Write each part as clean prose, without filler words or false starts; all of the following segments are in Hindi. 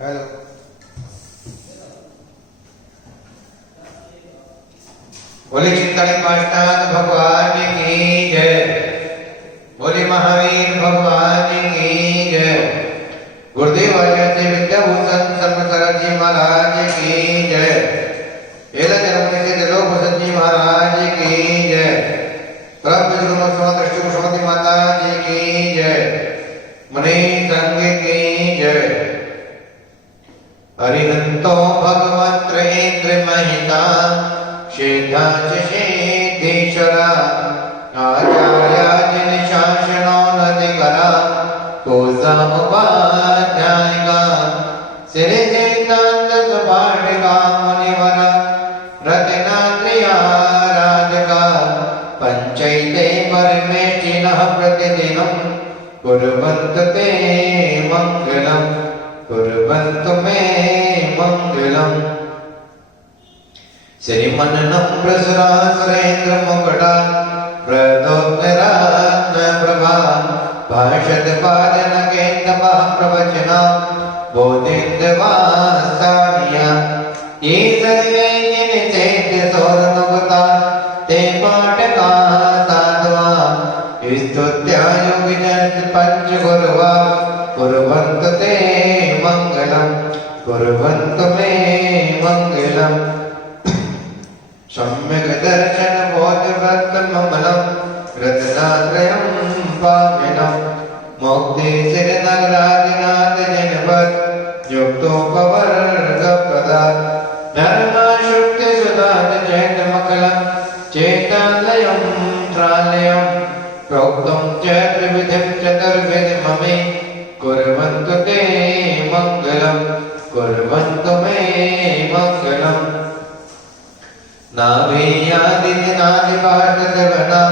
हेलो बोले चिंतन पाष्टान भगवान की जय। बोले महावीर भगवान की जय। गुरुदेव आचार्य से विद्याभूषण सर्वसर जी महाराज की जय। एल जन्म से लोक भूषण जी महाराज की जय। परम दृष्टि सुमति माता जी की जय। मणि संघ की जय। हरिहंतो भगवत्र इंद्र महिता शेषाच शेषेश्वरा आचार्याजिन शासनो नदिकरा कोसमुपाध्यायिका सिरे चैतान्त सुपाठिका मुनिवर रत्नात्रियाराधका पंचैते परमेष्ठिनः प्रतिदिनं कुर्वन्तु ते मङ्गलम् कुर्वन्तु मे मङ्गलम्। श्रीमन्नम्र सुरेन्द्र मुकुटा प्रदोत्तरात्म प्रभा भाषत पादन केन्दपः प्रवचना बोधिन्दवासामिया ये सर्वे जिनिचेत सौरनुगता ते पाठका साधवा स्तुत्या योगिजन पंचगुरुवा कुर्वन्तु ते मङ्गलम् कुर्वन्तु मे मङ्गलम्। सम्यक् दर्शन बोधवत्तममलं रत्नात्रयं पाविनं मुक्ति श्रीनगरादिनाथ जनपद युक्तोपवर्गपदात् धर्मशुक्ति सुधान चैतमकलं चेतालयं त्रालयं प्रोक्तं च त्रिविधं चतुर्विधममे कुर्वन्तु ते मङ्गलं कुर्वन्तु मे मङ्गलम्। नाभीयादिनादिपाठसवना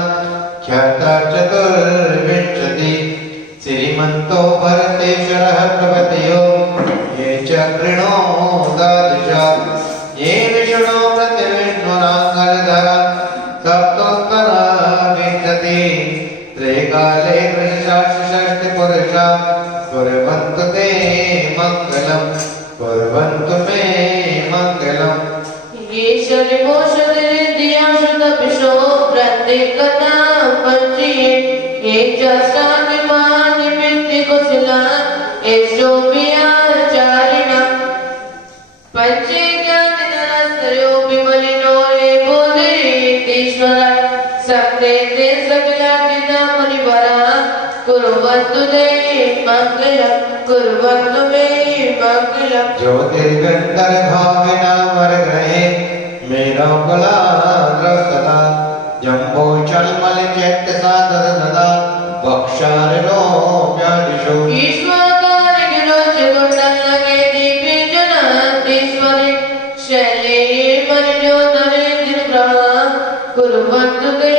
ख्याता चतुर्विंशति श्रीमन्तो भरतेश्वरः प्रपतयो ये च कृणोदादश ये विष्णो प्रतिविष्णुनाङ्गलधरा सप्तोत्तरा विंशति त्रैकाले षष्टिपुरुषा कुर्वन्तु ते मङ्गलम् कुर्वन्तु मे मङ्गलम्। ईश्वरिमोषदिर्दियाशुतपिशो प्रत्येकता पञ्चिये ये च शान्तिमानिमित्तिकुशला यशोऽपियाचारिणा पञ्चे ज्ञातिनरस्तयोऽपि मलिनो ये बोधयेतीश्वरा सप्ते ते सकलार्जिता मुनिवरा कुर्वन्तु ते मङ्गलम् कुर्वन्तु मे मङ्गलम्। ज्योतिर्गन्धर्भाविना वरग्रहे मेरा कुलाद्रसदा जम्बो चलमल चैत्य साधर सदा वक्षारिणो व्यादिशो ईश्वरकारि गिरो चतुर्दल लगे दीपे जनातीश्वरे शैले मरिजो नरेन्द्र ब्रह्मा कुर्वन्तु ते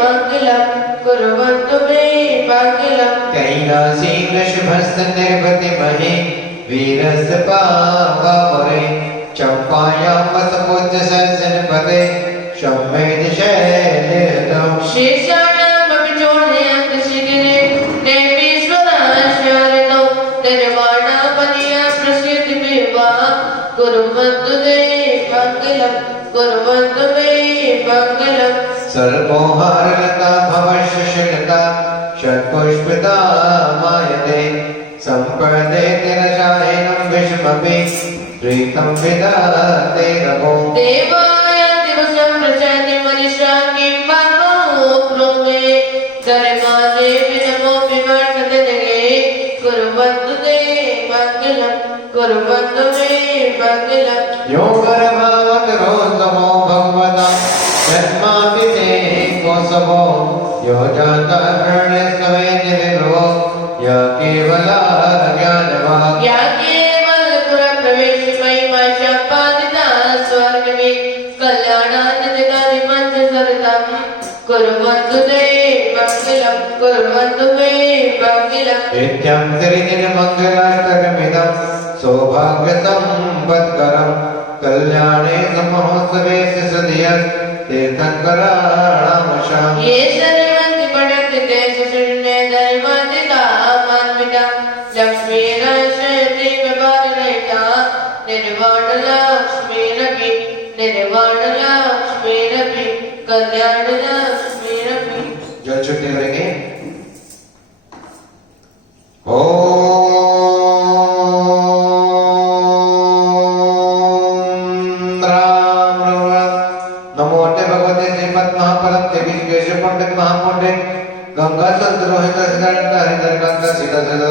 मङ्गलम् कुर्वन्तु मे मङ्गलम्। कैलासी वृषभस्थ निर्वति महे वीरस्य पावमुरे चंपायां वसपूज्य सज्जनपदे शम्मेद शैलेदं शेषाणामपि चोदयन्त शिखिरे देवीश्वराश्वरितो निर्वाणापनिया प्रसिद्धिमेवा कुर्वन्तु ते मङ्गलम् कुर्वन्तु मे मङ्गलम्। सर्वोहारलता भवश्यशलता षट्पुष्पिता मायते सम्पदे तिरशायनं विषमपि प्रीतं विदाते रघो देवाय दिवसं प्रचति मनीषा किं बाबो प्रोमे धर्मादे विनमो विवर्षते जगे कुर्वन्तु ते मङ्गलम् कुर्वन्तु मे मङ्गलम्। योगर्भावतरो समो भगवता जन्मादिते कोसवो यो जाता प्रणस्तवेद्य विभवो या केवला ज्ञानवान् या केवल पुरप्रवेश महिमा सम्पादिता स्वर्ग में कल्याणादिकारी मंच सरतम कुर्वन्तु ते मङ्गलम् कुर्वन्तु मे मङ्गलम्। नित्यं त्रिदिन मङ्गलाष्टकमिदं सौभाग्यतं वत्करं कल्याणे महोत्सवे सदयत् तीर्थंकराणामशा ये सर्वन्ति पठन्ति ते शून्ये धर्मादिका मान्विता लक्ष्मी रक्षति व्यवहारहिता निर्वाण लक्ष्मी रवि निर्वाण लक्ष्मी रवि कल्याण लक्ष्मी रवि। जल छुट्टी करेंगे। ओम राम राम नमो भगवते श्रीमद महापरम देवी केशव पंडित महापंडित गंगा संतरोहित सिद्धार्थ हरिधर गंगा सीता सीता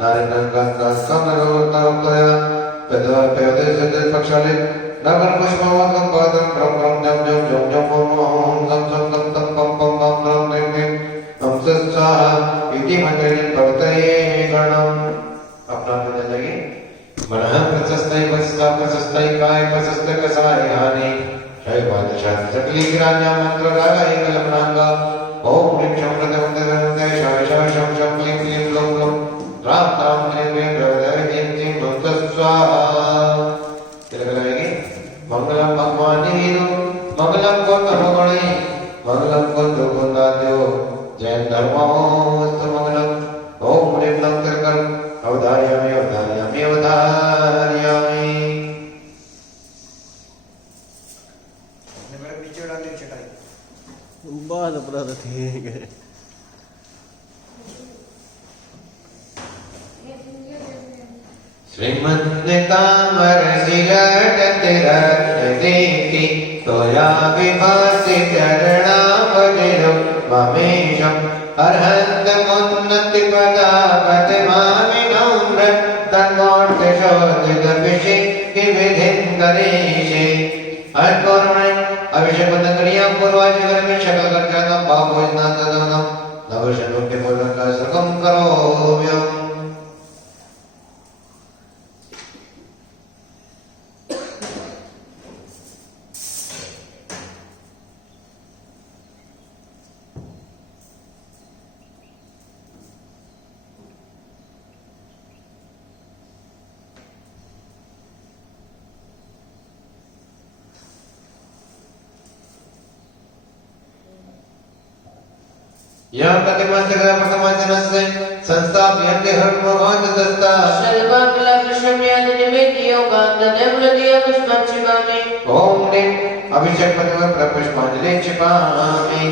नारायण गंगा स्कंदरोत्तरया पेदवा पेदे सिद्ध पक्षाले नगर पुष्पवकं पादं ब्रह्म ब्रह्म जम जम जम जम ओम गम सम गम तम पम पम पम ब्रह्म देव देव हम सत्साह इति मंत्रेण भवतये गणम। अपना बोलने लगे मनः प्रशस्तै वस्ता प्रशस्तै काय प्रशस्त कसाय हानि जय बादशाह सकली गिरान्या मंत्र गाय कलमनांगा ओम ह्रीं शं प्रदवन्दे शाय शाय शं शं क्लीं क्लीं ग्लौं ग्लौं राम राम क्लीं क्लीं द्रवदय क्लीं क्लीं ग्लौं तत्स्वाहा। तिलकलाएगी मंगलम भगवान वीरो मंगलम गोत्रमगणे मंगलम गोत्रगोत्राद्यो जय धर्मोस्तु मंगलम ओम ह्रीं नम तिलकम अवधारयामि अवधारयामि अवधारयामि। मेरे पीछे डाल दे चटाई बाद अपना तो ठीक है। श्रीमन्तामर शिलटतिरत्नदेति तोया विभासि चरणावलिलो ममेशम् अर्हन्तमुन्नतिपदापतिमाविनम्र तन्मोर्तिशोदितभिषिक्तिविधिं करेशे। अर्घोर्मणे अभिषेकबन्धक्रियां पूर्वाजगर में शकल कर्जानं भावभोजनां ददानं नवशनुक्तिपूर्वकं सुखं करोम्यहम्। यह प्रतिमास्य प्रथमाचनस्य संस्थाप्यन्ते हर्मोहातदस्ता सर्वाकलाकृष्णम्यादिनिवेद्योगान्तदेवलदीय पुष्पं क्षिपामि। ओम ह्रीं अभिषेक प्रतिमा प्रपुष्पांजलि क्षिपामि।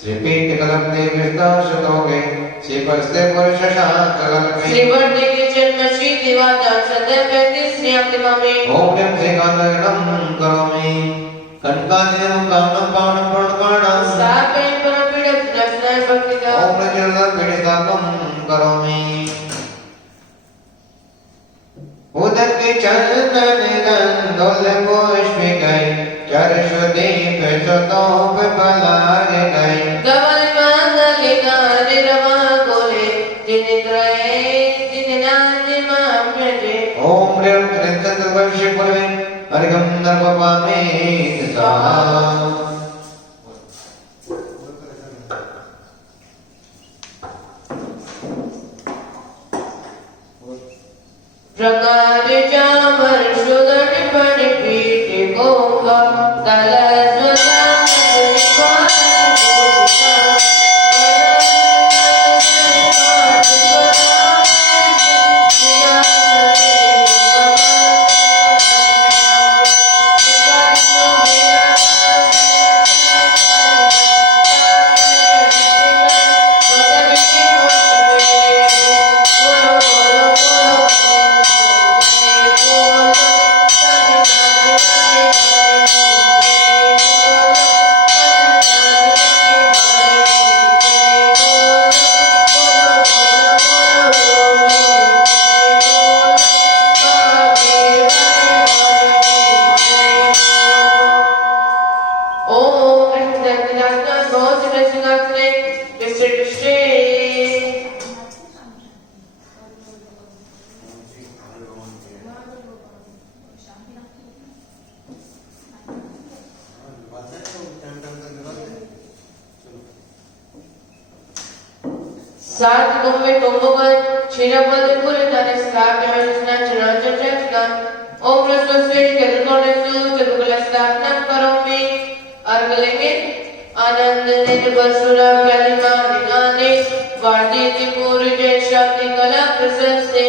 श्रीपीठकलं देवीर्दाशतोगे श्रीपस्ते पुरुषशाककल्पे श्रीवर्धे जन्मश्री दिवादां सदैवैति श्रियं दिवामि। ओम ह्रीं श्रीकान्तगणं करोमि कनकादिनं कामनं पावनं प्रणपाणां स्थापयन् परपीडं दर्शनाय भक्तिदा ओम ह्रीं पीडिताकं करोमि। उदक चंदन गंधोल पुष्पिकै चर्षदीप सुतोप पलार गई धवल मंगलिकारि रमा गोले जिनिद्रये जिनिनादि माम्यजे। ओम ह्रीं त्रिचतुर्वशी पूर्वे अर्घं नर्वपामे स्वाहा। प्रकार चामर सुदन पर पीठ गोंगा तलस्वदा सात गुम्मे कुंभकर्ण क्षीरपतिपुर तने स्थापना रचना चराचर चक्र ओम रसोस्वे चतुर्कोणेषु चतुर्कलस्थापनं करोमि। अर्घ लेंगे आनंद नित्य परशुरा प्रतिमा दिखाने वार्तिति पूर्व जय शक्ति कला प्रशस्ति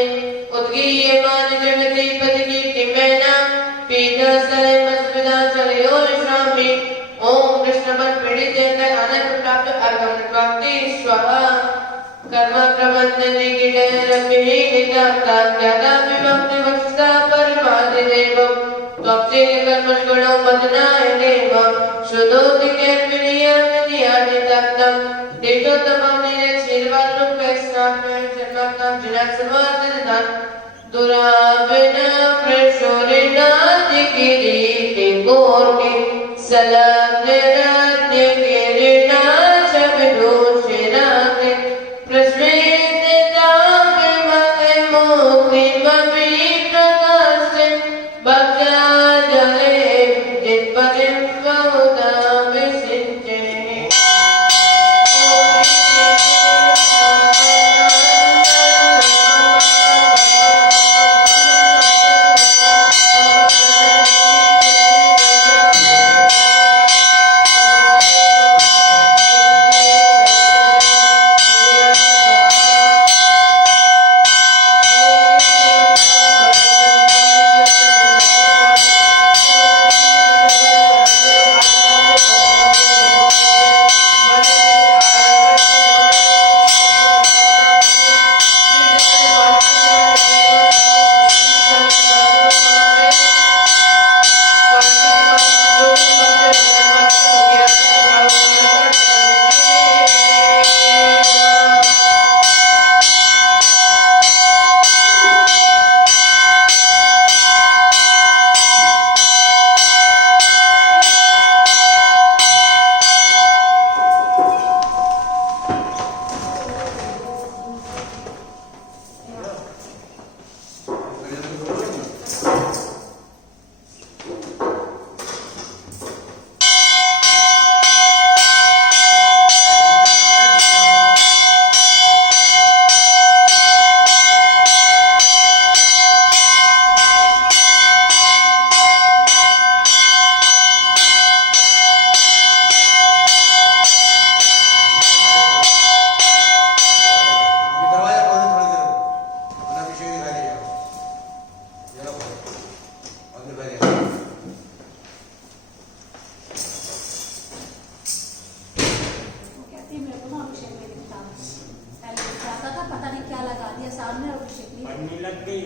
उद्गीयमान जगति पद कीर्ति में नदी गिडरभिहिताज्ञाता परमादिदेवं त्वक्ते कर्मगणो मदनाय देवं शुद्धोदिकेर्विनियमिनियादितप्तं देशोत्तमं निरशीर्वादरूपे स्नाप्य जन्मकं जिनात्सर्वादिदान् दुराभिना प्रशोरिणादिकिरीटि कोटि सलग्नरत्नकिरीटा च विदूषिराग्नि प्रस्फीतिताग्निमग्नि मुक्तिमभिप्रकाशे भक्त्याजले जित्पतिं बहुधा विसिञ्चे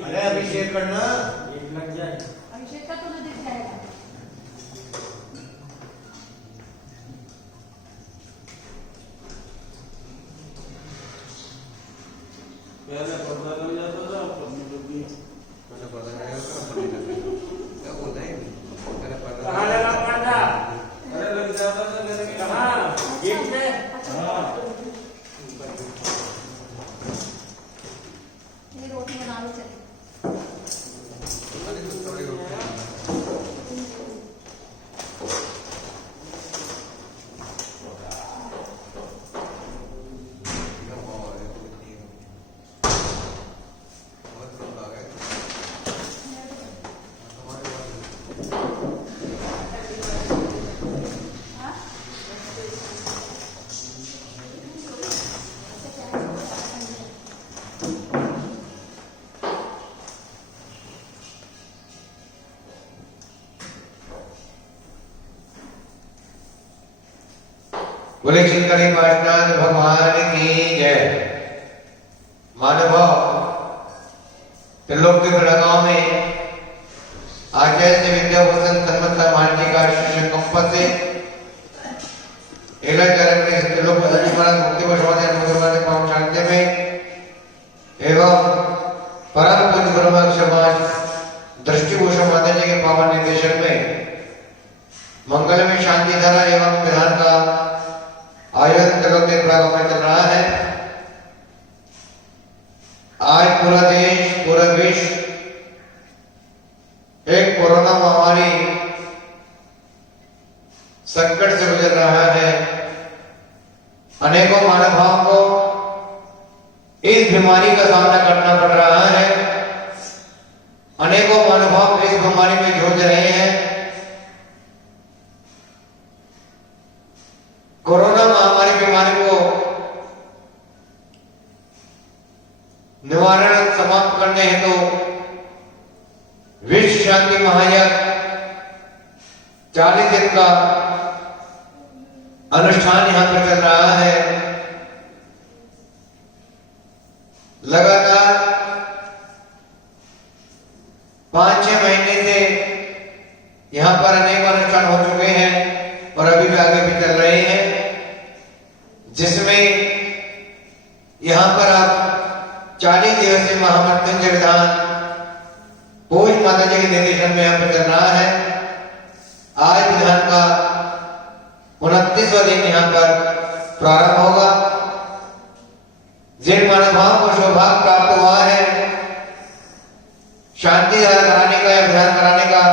अरे अभिषेक करना लग जाए। अभिषेक का तुम्हें दिख जाएगा। पहले पर्दा लग जाता था, अब मतलब कि मैंने पर्दा लगाया उसका पता नहीं लगता क्या बोलता है मैंने पर्दा कहाँ लगा पर्दा? अरे लग जाता था मेरे में कहाँ? गेट में? हाँ। ये रोटी बना लो चलिए। बोले चिंतनी पाठनाथ भगवान की जय। मानव त्रिलोक के गांव में आचार्य से विद्याभूषण तन्मत्ता मानजी का शिष्य कंपत से एला चरण के त्रिलोक महाराज मुक्ति बसवाने अनुगमन पावन शांति में एवं परम पूज्य ब्रह्मक्षमाज दृष्टिभूषण माता जी के पावन निर्देशन में मंगल में शांति धारा एवं विधान का आयोजन त्रिलोक के प्रांगण में चल रहा है। आज पूरा देश पूरा विश्व एक कोरोना महामारी संकट से गुजर रहा है। अनेकों मानवों को इस बीमारी का सामना करना पड़ रहा है। अनेकों मानवों इस बीमारी में जूझ रहे हैं। कोरोना महामारी बीमारी को निवारण समाप्त करने हेतु विश्व शांति महायज्ञ 40 दिन का अनुष्ठान यहां पर चल रहा है। लगातार 5-6 महीने से यहाँ पर अनेक अनुष्ठान हो चुके हैं और अभी भी आगे भी चल रहे हैं, जिसमें यहाँ पर आप 40 दिवसीय महामृत्युंजय विधान पूज माता जी के निर्देशन में यहाँ पर चल रहा है। आज विधान का 29वां दिन यहाँ पर प्रारंभ होगा। जिन महानुभावों को सौभाग्य प्राप्त हुआ है शांति धारा कराने का या विधान कराने का,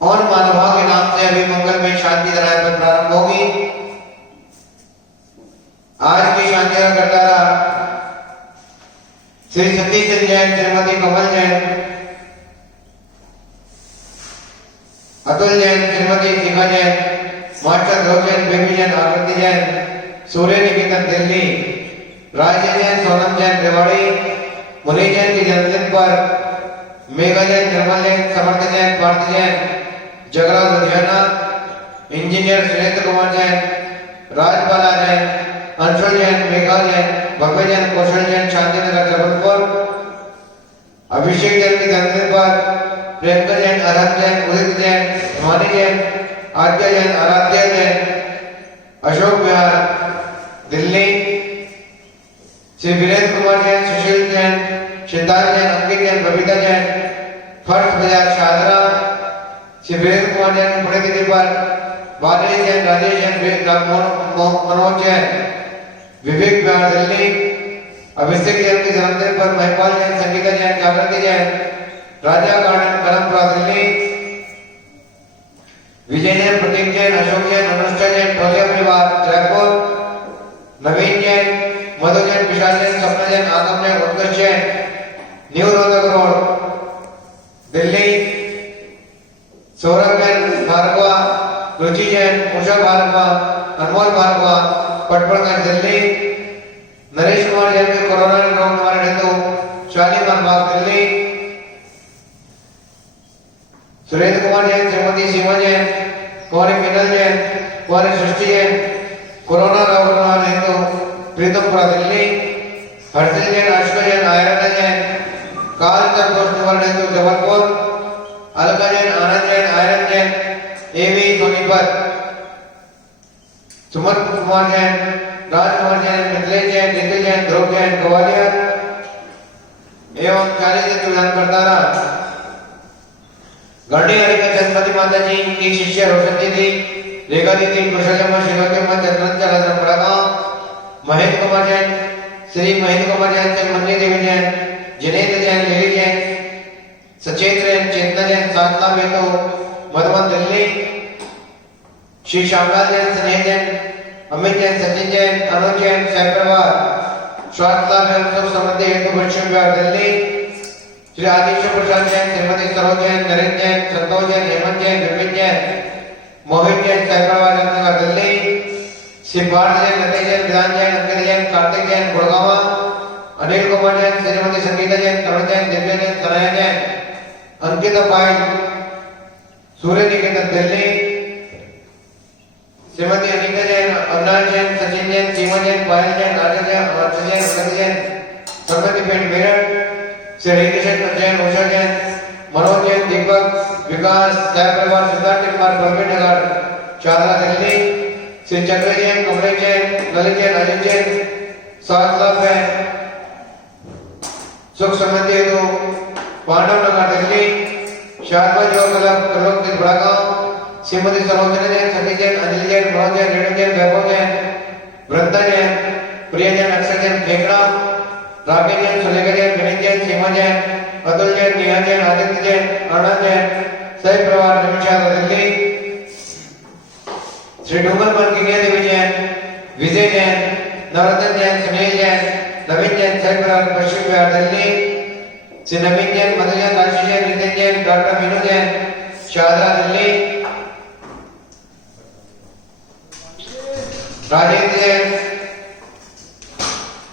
उन महानुभाव के नाम से अभी मंगल में शांति धारा पर प्रारंभ होगी। आज की शांति धारा करतारा श्री सतीश जैन, श्रीमती कमल जैन, अतुल जैन, श्रीमती शिखा जैन, मास्टर ध्रुव जैन, बेबी जैन, आकृति जैन, सूर्य निकेतन दिल्ली, राज जैन, सोनम जैन रेवाड़ी, मुनि जैन के जन्मदिन पर मेघा जैन, निर्मल जैन, समर्थ जैन, पार्थ जैन, जगरा लुधियाना, इंजीनियर सुरेंद्र कुमार जैन, राजपाला जैन, अंशुल जैन, मेघा जैन, भव्य जैन, कौशल जैन, शांतिनगर जबलपुर, अभिषेक जैन के जन्मदिन पर प्रियंका जैन, अरहत जैन, उदित जैन, हिमानी जैन, आद्या जैन, आराध्या जैन, अशोक विहार दिल्ली, श्री वीरेंद्र कुमार जैन, सुशील जैन, सिद्धार्थ जैन, अंकित जैन, बबीता जैन, फर्श बाजार शादरा, श्री वीरेंद्र कुमार जैन पुणे तिथि पर बादली जैन, राजेश जैन, मनोज जैन, विवेक विहार दिल्ली, अभिषेक जैन के जन्मदिन पर महिपाल जैन, संगीता जैन, जागृति जैन, राजा गार्डन करमपुरा दिल्ली, विजय जैन, प्रतीक जैन, अशोक जैन, अनुष्ठा जैन, टोलिया परिवार जयपुर, नवीन जैन, मधु जैन, विशाल जैन, सपना जैन, आगम जैन, उत्कर्ष जैन, न्यू रोहतक रोड दिल्ली, सौरभ जैन, भार्गवा, रुचि जैन, उषा भार्गवा, अनमोल भार्गवा, पटपड़गंज दिल्ली, नरेश कुमार जैन के कोरोना रोग निवारण हेतु शालीमार बाग दिल्ली, सुरेंद्र कुमार जैन, श्रीमती सीमा जैन, कुंवरी मिनल जैन, कुंवरी सृष्टि जैन, कोरोना रोग निवारण हेतु प्रीतमपुरा दिल्ली, हर्षिल जैन, अश्व जैन, आयरना जैन, काल चक्र दोष निवारण हेतु जबलपुर, अलका जैन, आनंद जैन, आयरन जैन, एवी सोनीपत, सुमन कुमार जैन, राजकुमार जैन, मिथिलेश जैन, नितिन जैन, ध्रुव जैन, ग्वालियर एवं 40 दिन विधान करतारा गढ़ी हरिकर चंद्रमती माता जी की शिष्य रोशन दीदी, रेखा दीदी, कुशलम्मा, शिवम्मा, चंद्रन चंद्र गांव, महेंद्र कुमार जैन, श्री महेंद्र कुमार जैन, चंद्रमती देवी जैन, जिनेन्द्र जैन, लिली जैन, सचेत जैन, चेतना जैन, सातला बेटो मधुबन दिल्ली, श्री श्यामलाल जैन, स्नेह जैन, अमित जैन, सचिन जैन, अनुज जैन, सहपरिवार स्वास्थ्य लाभ एवं सुख समृद्धि हेतु पश्चिम बिहार दिल्ली, श्री आदिश्वर प्रसाद जैन, श्रीमती सरोज जैन, नरेंद्र जैन, संतोष जैन, हेमंत जैन, विपिन जैन, मोहित जैन, सहपरिवार जमनगर दिल्ली, श्री पार्थ जैन, लतेश जैन, विधान जैन, अंकित जैन, कार्तिक जैन, गुड़गावा, अनिल कुमार जैन, श्रीमती संगीता जैन, तरुण जैन, दिव्या जैन, सनाया जैन, अंकिता पायल, सूर्य निकेतन दिल्ली, श्रीमती अनीता जैन, अविनाश जैन, सचिन जैन, सीमा जैन, पायल जैन, राजा जैन, अर्थ जैन, अमित जैन, समृद्धि पेट मेरठ, श्री कृष्ण जैन, उषा जैन, मनोज जैन, दीपक, विकास, सहपरिवार सिद्धार्थ कुमार, बलबीर नगर, चादरा दिल्ली, श्री चक्र जैन, कमलेश जैन, ललित जैन, अजित जैन, सात लाभ है सुख समृद्धि हेतु पांडव नगर दिल्ली, शारदा योग क्लब कलोक के बड़ा गांव, श्रीमती सरोजनी जैन, सती जैन, अंजलि जैन, मनोज जैन, रेणु जैन, वैभव जैन, वृंदा जैन, प्रिय जैन, अक्षय जैन, फेकड़ा, राकेश जैन, सुलेखा जैन, विनीत जैन, सीमा जैन, अतुल जैन, नेहा जैन, आदित्य जैन, आनंद जैन, सही परिवार निमिषा दिल्ली, श्री डूमर पर की देवी जैन, विजय जैन, नवरत्न जैन, सुनील जैन, नवीन जैन, सही परिवार पश्चिम बिहार दिल्ली, श्री नवीन जैन, मधु जैन, राशि जैन, नितिन जैन, डॉक्टर मीनू जैन, शादरा दिल्ली, राजेंद्र जैन,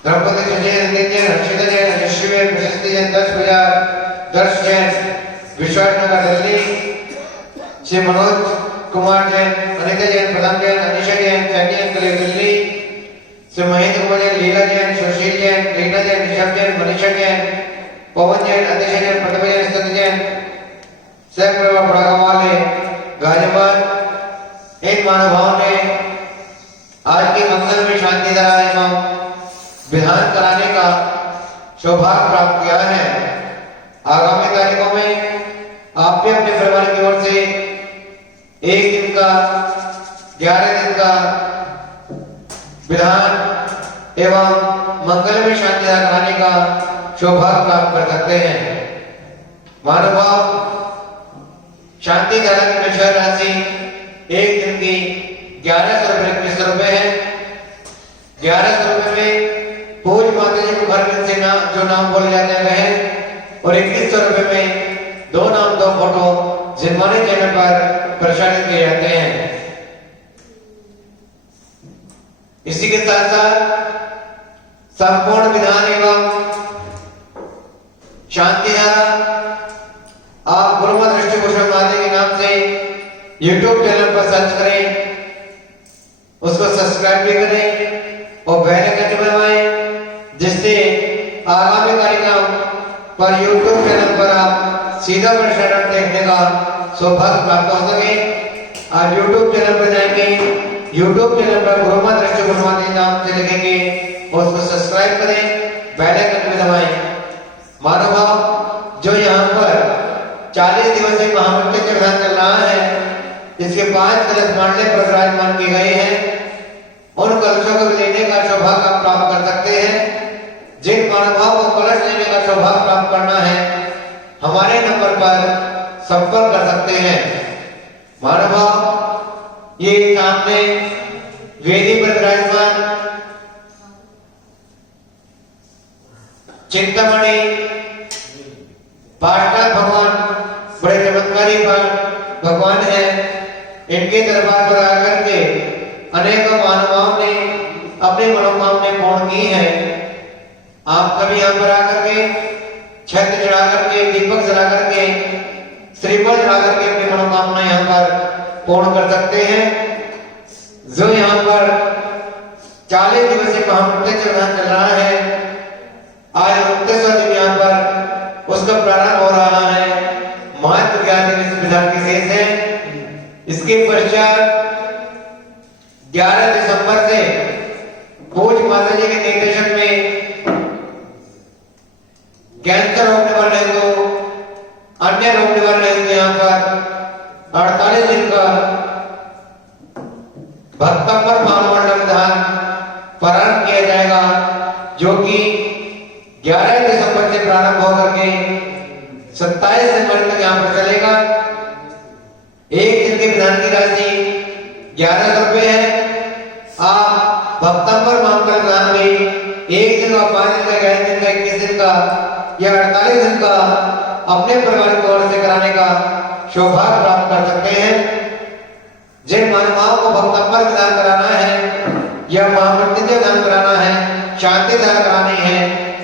द्रौपदी सुजय, नितिन जैन, हर्षिता जैन, यशस्वी जैन, प्रशस्ति जैन, 10,000, दर्श जैन, विश्वास नगर दिल्ली, श्री मनोज कुमार जैन, अनिता जैन, प्रधान जैन, अनिशा जैन, सैनी अंकल दिल्ली, श्री महेंद्र कुमार जैन, लीला जैन, सुशील जैन, रीना जैन, ऋषभ जैन, मनीषा जैन, पवन जैन, अतिशय जैन, प्रतिभा जैन, स्तुति जैन, सैकड़ों बड़ा वाले गाजमान इन महानुभावों ने आज के मंगल में शांति धारा एवं विधान कराने का सौभाग्य प्राप्त किया है। आगामी तारीखों में आप भी अपने परिवार की ओर से 1 दिन का 11 दिन का विधान एवं मंगल में शांति धारा कराने का सौभाग्य प्राप्त कर सकते हैं। महानुभाव शांति धारा की निश्चय राशि 1 दिन की 1121 रुपए है। 1100 रुपए में पूज माता जी को घर में से जो नाम बोले जाते हैं वह, और 2100 रुपए में 2 नाम 2 फोटो जिनवानी चैनल पर प्रसारित किए जाते हैं। इसी के साथ साथ संपूर्ण विधान एवं शांति धारा आप गुरुमत दृष्टि भूषण महादेव के नाम से YouTube चैनल पर सर्च करें, उसको सब्सक्राइब भी करें और बेल आइकन दबाएं, जिससे आगामी कार्यक्रम पर YouTube चैनल पर आप सीधा प्रसारण देखने का सौभाग्य प्राप्त हो सके। आप YouTube चैनल पर जाएंगे, YouTube चैनल पर गुरुमत दृष्टि भूषण महादेव नाम से लिखेंगे और उसको सब्सक्राइब करें, बेल आइकन भी दबाएं। महानुभाव जो यहाँ पर 40 दिवसीय महामृत्युंजय विधान चल रहा है, इसके 5 कलश मांडले पर विराजमान किए गए हैं। उन कलशों को लेने का सौभाग्य आप प्राप्त कर सकते हैं। जिन महानुभाव को कलश लेने का सौभाग्य प्राप्त करना है, हमारे नंबर पर संपर्क कर सकते हैं। महानुभाव ये सामने वेदी पर विराजमान चिंतामणि पाटल भगवान बड़े चमत्कारी भगवान है। इनके दरबार पर आकर के अनेकों मानवाओं ने अपनी मनोकामनाएं पूर्ण की है। आप कभी यहाँ पर आकर के छत्र चढ़ा करके, दीपक जला करके, श्रीफल चढ़ा करके अपनी मनोकामनाएं यहाँ पर पूर्ण कर सकते हैं। जो यहाँ पर 40 दिवसीय महामृत्युंजय विधान चल रहा है, आज 29वां दिन यहाँ पर उसका प्रारंभ हो रहा है। महत्व ज्ञान इस विधान की शेष है। इसके पश्चात 11 दिसंबर से पूज माता जी के निर्देशन में कैंसर रोग निवारण हेतु, अन्य रोग निवारण हेतु यहाँ पर 48 दिन का भक्तंबर महामंडल विधान प्रारंभ किया जाएगा, जो कि 11 दिसंबर से प्रारंभ होकर के 27 दिसंबर तक यहाँ पर चलेगा। 1 दिन के विधान की राशि 1100 रुपए है। आप भक्तंबर महामंडल विधान में 1 दिन का, 5 दिन का, 11 दिन का, 21 दिन का या 48 दिन का अपने परिवार की ओर से कराने का सौभाग्य प्राप्त कर सकते हैं। जिन महानुभावों को भक्तंबर विधान कराना है या महामृत्युंजय विधान कराना है, शांति धारा करानी है,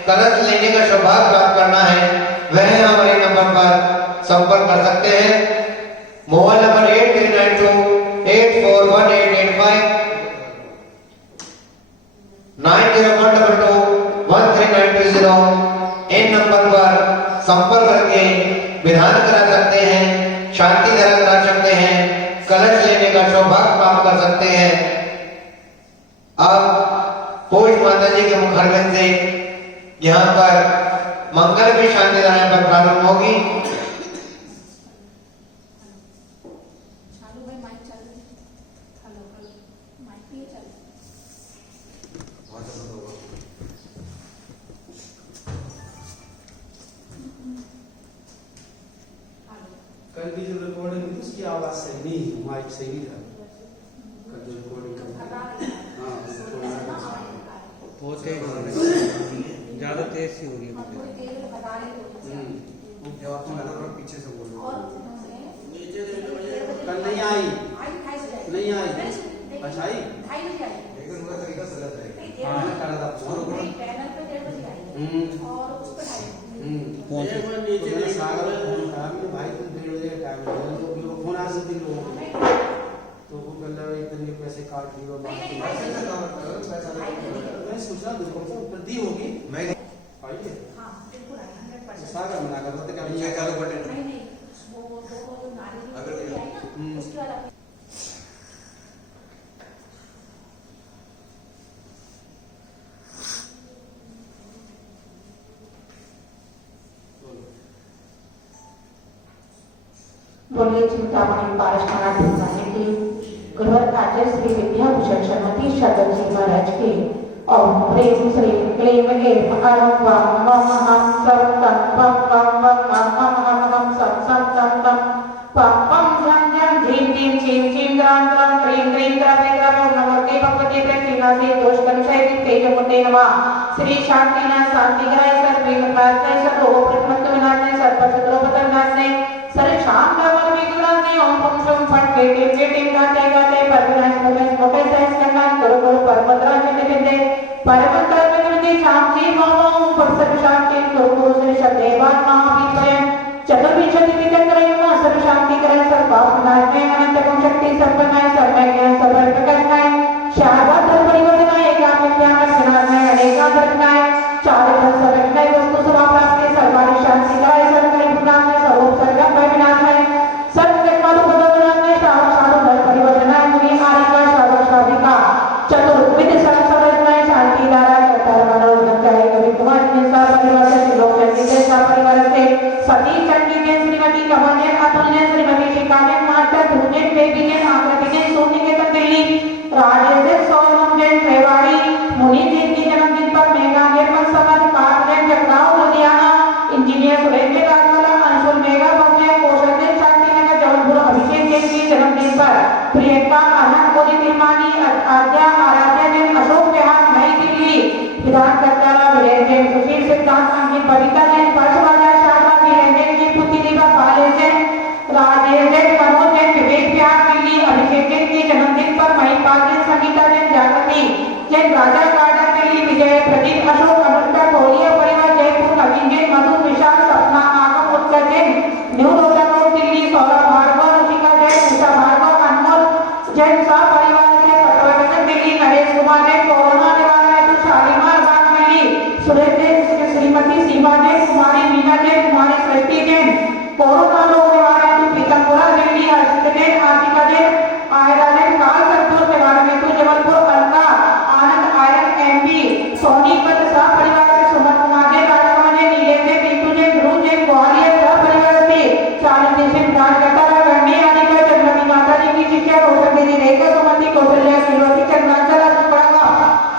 कलश लेने का सौभाग्य प्राप्त करना है, वह हमारे नंबर पर संपर्क कर सकते हैं। Mobile number 8392841885, 9012213920। इन नंबर पर संपर्क करके विधान करा सकते हैं, शांति धारा करा सकते हैं, कलश लेने का सौभाग्य प्राप्त कर सकते हैं। अब पूज माता जी के मुखारविंद से यहाँ पर मंगल में शांति धारा पर प्रारंभ होगी। चालू भाई, माइक चालू। हेलो हेलो, माइक भी चालू। कल की जो रिकॉर्डिंग थी उसकी आवाज सही नहीं, माइक सही नहीं था। कल जो रिकॉर्डिंग बहुत तेज हो रही है, ज्यादा तेज सी हो रही है। थोड़ी देर में बता रहे हो। जब आपको लगा थोड़ा पीछे से बोलो। और कल नहीं आई, आई 2:30 नहीं आई, अच्छा आई, 2:30 बजे आई। लेकिन उनका तरीका गलत है। हाँ, मैंने कहा था नहीं, पैनल पे 1:30 बजे आई और उस पर 2:30। तो मैंने सागर को फोन कहा, मैंने भाई तुम 1:30 बजे का टाइम है, तो फिर वो फोन आ सकती लोगों को, तो वो पहले एक दिन के पैसे काट दिए और बात की। पैसे से कवर करो, पैसा मैं सोचा दुकान से वृद्धि होगी। मैं आइए हाँ बिल्कुल 100%। सागर मना कर रहा था कि ये चालू बटन नहीं नहीं वो जो नारी अगर ये- है ना उसके बाद अपने बोलिए चिंतामणि पारसनाथ भगवान की गुरुवर आचार्य श्री विद्याभूषण शर्मती शरद जी महाराज के ओम प्रेम श्री क्लीम एम अरम वम मम हम सम तम पम पम पम मम हम हम सम सम तम तम पम पम झम झम झीम झीम छीम छीम द्राम द्राम क्रीम क्रीम द्रवे द्रवे नमोते भगवते प्रतीनासे दोष कलुषय तेज मुते नमः श्री शांतिनाथ शांतिग्राय सर्वे प्रार्थय सर्व प्रथमत्व विनाशने सर्वशत्रुपतनाशने सर्व शाम लवर विग्रहने ओम पम शम फट केटे केटे गाते गाते परविनाश मोमेश मोटे सहस कल्याण गुरु गुरु परमद्रा चिंते परमत्र विनते शांति मम परसर्व शांति गुरु गुरु श्री सदेवान महाविद्वयं चतुर्विंशति विचक्रयम सर्व शांति करे सर्व पापनाशने अनंत गुण शक्ति संपन्नाय सर्वज्ञ ज्ञान सर्व प्रकाशनाय शाश्वत परिवर्तनाय एकामित्यान विनाशनाय अनेकांतरनाय चार फल सर्वज्ञाय वस्तु सभा प्राप्ति सर्वाणि शांति कराय सर्वकरि भूतानाय सर्वोपसर्गम भय विनाशनाय सर्वकर्मादु पदविनाशनाय साधु भय परिवर्तनाय मुनि आरिका साधक साधिका चतुर्विध सर्वज्ञाय शांति धारा कर्ता मनोरंजन चाहे कवि कुमार ने सा परिवार से लोक जन के सा परिवार से सती चंडी ने श्रीमती कमल ने अतुल ने श्रीमती शिखा ने माता धूने बेबी ने आकृति ने सोनी के दिल्ली राजेश सोनम जैन रेवाड़ी मुनि जी की जन्मदिन पर मेगा निर्मल समाज पाठ ने जगदाव लुधियाना इंजीनियर सुरेंद्र राजवाला अंशुल मेगा भव्य कौशल ने शांतिनगर जबलपुर अभिषेक जैन की जन्मदिन पर प्रियंका आनंद मोदी तिरमानी आद्या आराध्या जैन अशोक विहार नई दिल्ली विधान करतारा विजय जैन सुशील सिद्धांत अंकित बबीता जैन परसवाजा शारदा वीरेंद्र की पुत्री दीपा बाले जैन राजेश जैन मनोज जैन विवेक विहार दिल्ली अभिषेक जैन की जन्मदिन पर महिपाल जैन संगीता जैन जागृति जैन राजा गार्डन दिल्ली विजय प्रदीप अशोक अनुष्का कोहलिया परिवार जयपुर नवीन जैन मधु विशाल सपना आगम उत्कर जैन न्यू रोड दिल्ली सौरभ भार्गव ऋषिका जैन उषा भार्गव अनमोल जैन सा परिवार से पटवर्धन दिल्ली नरेश कुमार जैन कोरोना निवारण हेतु शालीमार बाग दिल्ली सुरेश जैन श्रीमती सीमा जैन कुमारी मीना जैन कुमारी सृष्टि जैन कोरोना रोग निवारण हेतु पीतमपुरा दिल्ली हर्षित जैन आशिका जैन आयरा जैन काल संतोष निवारण हेतु जबलपुर अलका आनंद आयरन एमपी सोनीपत सह परिवार से सुमन कुमार जैन राजकुमार जैन नीले जैन पिंटू जैन ध्रुव जैन ग्वालियर सह परिवार से चालीस जैन प्राण करता गण्य आदि का जन्मती माता जी की शिक्षा रोशन देवी रेखा सुमति कौशल्या शिवती चंद्रांचल पड़ावा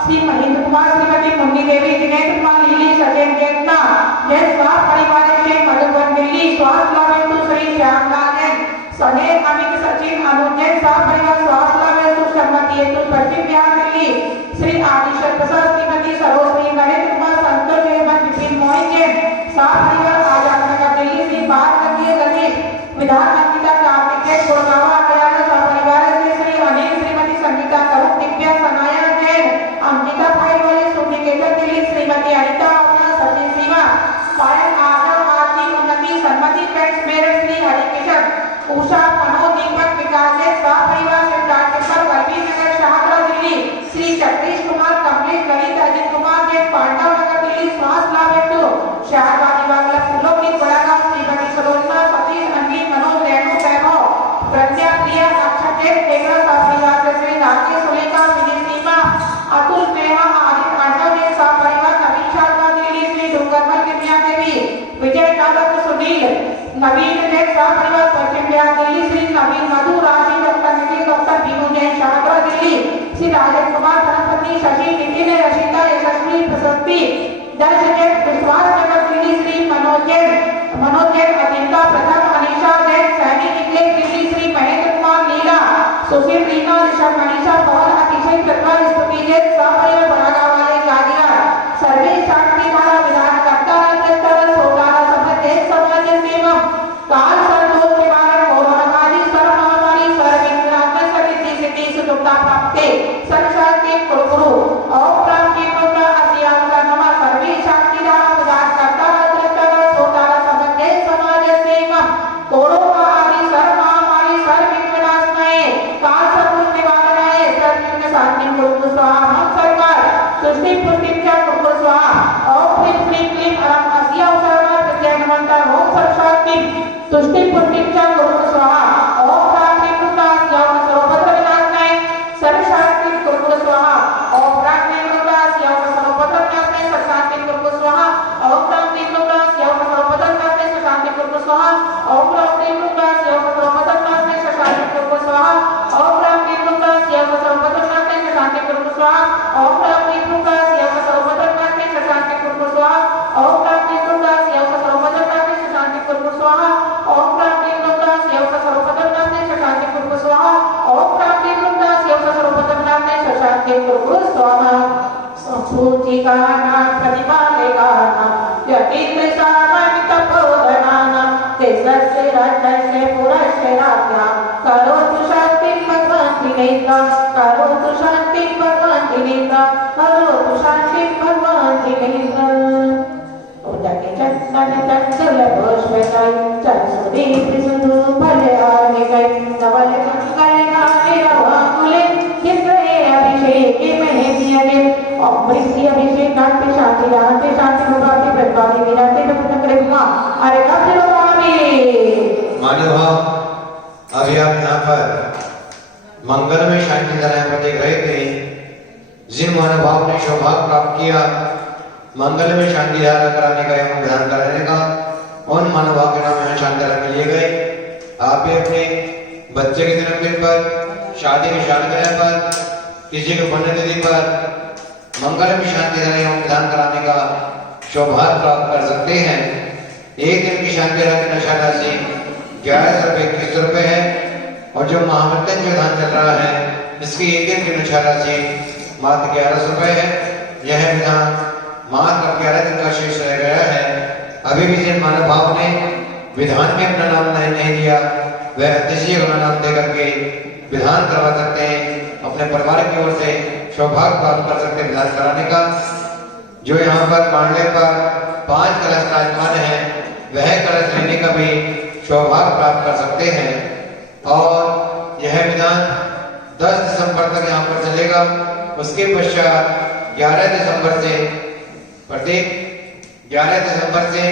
श्री महेंद्र कुमार श्रीमती मुन्नी देवी जिनेन्द्र कुमार लीली सचेन चेतना जैन सह परिवार से मधुबन दिल्ली स्वास्थ्य लाभ हेतु श्री श्यामलाल जैन सने अमित सचिन अनुज जैन सह परिवार स्वास्थ्य लाभ हेतु सम्मति हेतु पश्चिम बिहार दिल्ली श्री आदिशर प्रसाद श्रीमती सरोजनी नरेंद्र कुमार संतोष एवं विपिन मोहित जैन सह परिवार आजाद नगर दिल्ली श्री बाल गंगे गणेश विधान अंकिता कार्तिक जैन गुड़गांव हरियाणा सह परिवार से श्री अनिल श्रीमती संगीता करुण दिव्या सनाया जैन अंकिता भाई वाले सुनिकेतन दिल्ली श्रीमती अनिता अपना सचिन सीमा पायल आदम आदि उन्नति सन्मति फ्रेंड्स मेरे श्री हरिकिशन उषा मनोज दीपक विकास जैन सह परिवार से डाकघर वल्लभी नगर शाहपुरा दिल्ली श्री जगदीश कुमार कमलेश ललित अजित कुमार जैन पांडव नगर दिल्ली स्वास्थ्य लाभ हेतु शाहबादी बागला फूलों की बड़ागांव श्रीमती सरोजना सतीश अंकित मनोज रेणु वैभव प्रज्ञा प्रिया अक्षत जैन टेगरा सह परिवार से श्री राकेश सुलेखा विजय सीमा अतुल प्रेमा आदित्य अर्णव जैन सह परिवार नवीन शारदा दिल्ली श्री डूंगरमल विद्या देवी विजय नागत सुनील नवीन जैन सह परिवार पश्चिम बिहार दिल्ली श्री नवीन मधु राशि डॉक्टर निखिल डॉक्टर बीनू जैन शाहपुरा दिल्ली श्री राजेश कुमार धनपति शशि नितिन रशिता यशस्वी प्रशस्ति दर्श जैन विश्वास नगर दिल्ली श्री मनोज जैन अजिंता प्रथम अनीशा जैन सैनी निकले दिल्ली श्री महेंद्र कुमार लीला सुशील रीना ऋषभ मनीषा पवन अतिशय प्रज्वल स्तुति जैन सह परिवार बड़ागांव वाले गाजिया सर्वे शांति धारा विधान करता रहा सोतारा सब देश समाज सेवम काल संतोष निवारण कोरोना आदि सर्व महामारी सर्व विघ्नात्मक सर्व सिद्धि सुखता प्राप्ते सर्व शांति कुरकुरु और प्राप्ति पुत्र असियाम का नमः सर्वे शांति धारा विधान करता रहा सोतारा सब देश समाज सेवम कोरोना आदि सर्व महामारी सर्व विघ्नात्मक काल संतोष तुष्टि पुष्टिंचा कुर्कुर स्वाहा ओम ह्रीं क्लीं क्लीं अरम अस्या उसारणा प्रत्ययनमंता ओम सर्वशाक्ति तुष्टि पुष्टिंचा कुर्कुर स्वाहा ओम ह्रां क्लीं क्लीं अस्या सर्वभद्र विनाशनाय सर्वशाक्ति कुर्कुर स्वाहा ओम ह्रां क्लीं क्लीं अस्या सर्वभद्र विनाशनाय सर्वशाक्ति कुर्कुर स्वाहा ओम ह्रां क्लीं क्लीं अस्या सर्वभद्र विनाशनाय सर्वशाक्ति कुर्कुर स्वाहा ओम ह्रां क्लीं क्लीं अस्या सर्वभद्र विनाशनाय सर्वशाक्ति कुर्कुर स्वाहा ओम ह्रां क्लीं क्लीं अस्या सर्वभद्र विनाशनाय सर्वशाक्ति कुर्कुर स्वाहा ओम ह्रां क्लीं क्लीं अस्या सर्वभद्र विनाशनाय सर्वशाक्ति कुर्कुर स्वाहा ओम ह्रां क्लीं क्लीं अस्या सर्वभद्र विनाशनाय सर्वशाक्ति कुर्कुर स्वाहा ओम ह्रां क्लीं क्लीं अस्या सर्वभद्र विनाशनाय सर्वशाक्ति कुर्कुर स्वाहा ओम ह्रां क्लीं क्लीं अस्या सर्वभद्र विनाशनाय सर्वशाक्ति कुर्कुर स्वाहा सूचिकाना प्रतिपालिकाना यतीन्द्र सामान्य तपोधनाना तेजस्य राजस्य पुरस्य राज्ञा करोतु शान्तिं भगवान् दिनेन्द्र करोतु शान्तिं भगवान् दिनेन्द्र करोतु शान्तिं भगवान् दिनेन्द्र उदके चंदन चंचल पुष्पकै चंसुदी त्रिसुधु फलहारिकै नवल मंगल गाने रवाकुले जितने अभिषेक मेहंदियने अमृति अभिषेक नाट्य शांति प्रभाति प्रभाति विराटे नकृमा अरे कब मानव अभी आप यहाँ पर मंगल में शांति धाराएं पर देख रहे थे। जिन महानुभाव ने सौभाग्य प्राप्त किया मंगल में शांति धारा कराने का एवं विधान कराने का, उन महानुभाव के नाम यहाँ शांति धारा में लिए गए। आप भी अपने बच्चे के जन्मदिन पर, शादी की सालगिरह पर, किसी के पुण्यतिथि पर मंगल में शांति धारा एवं विधान कराने का सौभाग्य प्राप्त कर सकते हैं। एक दिन की शांति धारा की नशा राशि 1121 रुपए है और जो महामृत्युंजय विधान चल रहा है इसकी एक दिन की नशा राशि मात्र 1100 रुपए है। यह विधान मात्र 11 दिन का शेष रह गया है। अभी भी जिन मानव भाव ने विधान में अपना नाम नहीं दिया वह अतिशय अपना नाम दे करके विधान करवा सकते हैं। अपने परिवार की ओर से सौभाग्य प्राप्त कर सकते हैं विधान कराने का। जो यहाँ पर मांडले पर 5 कलश विराजमान है वह कलश लेने का भी सौभाग्य प्राप्त कर सकते हैं। और यह विधान 10 दिसंबर तक यहाँ पर चलेगा। उसके पश्चात 11 दिसंबर से प्रत्येक 11 दिसंबर से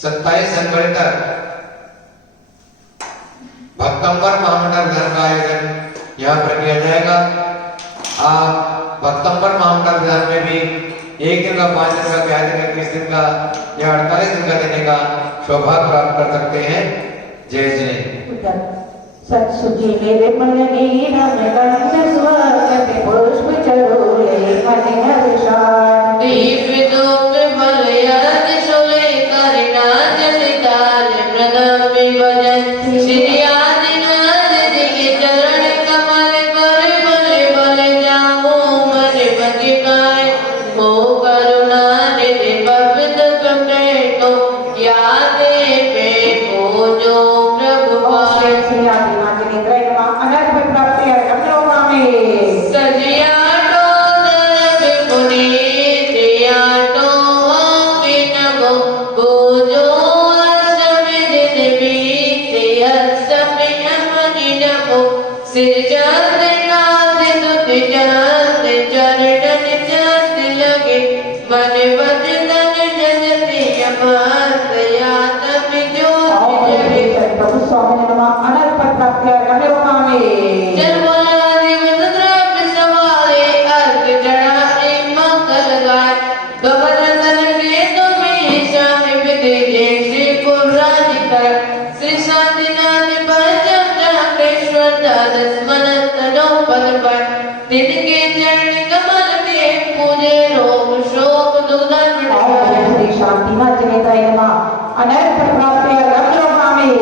27 जनवरी तक भक्तंबर महामंडल विधान का आयोजन यहाँ पर किया जाएगा। आप भक्तंबर महामंडल विधान में भी एक दिन का, 5 दिन का, 11 दिन का, 21 दिन का या 48 दिन का देने का सौभाग्य प्राप्त कर सकते हैं। जय जय सत्सुची मेरे मन नीरा में कंठ स्वागत पुष्प चरोले मन हर्षान दिव्य दोष बल यद शोले करिना जसिताल प्रदम विभजन श्री आदिनाथ जी के चरण कमल पर बल बल जाओ मन बजिकाय हो करुणा निधि पवित्र कंठो यादे पे को जो प्रभु पाए श्री आदिनाथ जी ने अनर्थ प्राप्ति है अग्रवा में सजिया प्रभु स्वामी ने अनर्थ प्राप्ति है अग्रवा में श्री शांतिनाथ पंचम चक्रेश्वर द्वादश मनस्तनो पद पर तिनके चरण कमल के पूजे रोग शोक दुर्गंध श्री शांतिनाथ जी ने अनर्थ प्राप्ति है अग्रवा में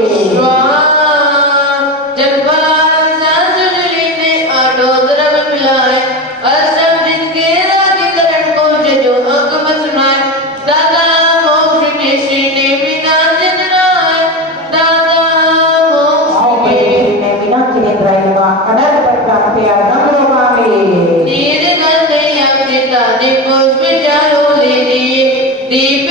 दीप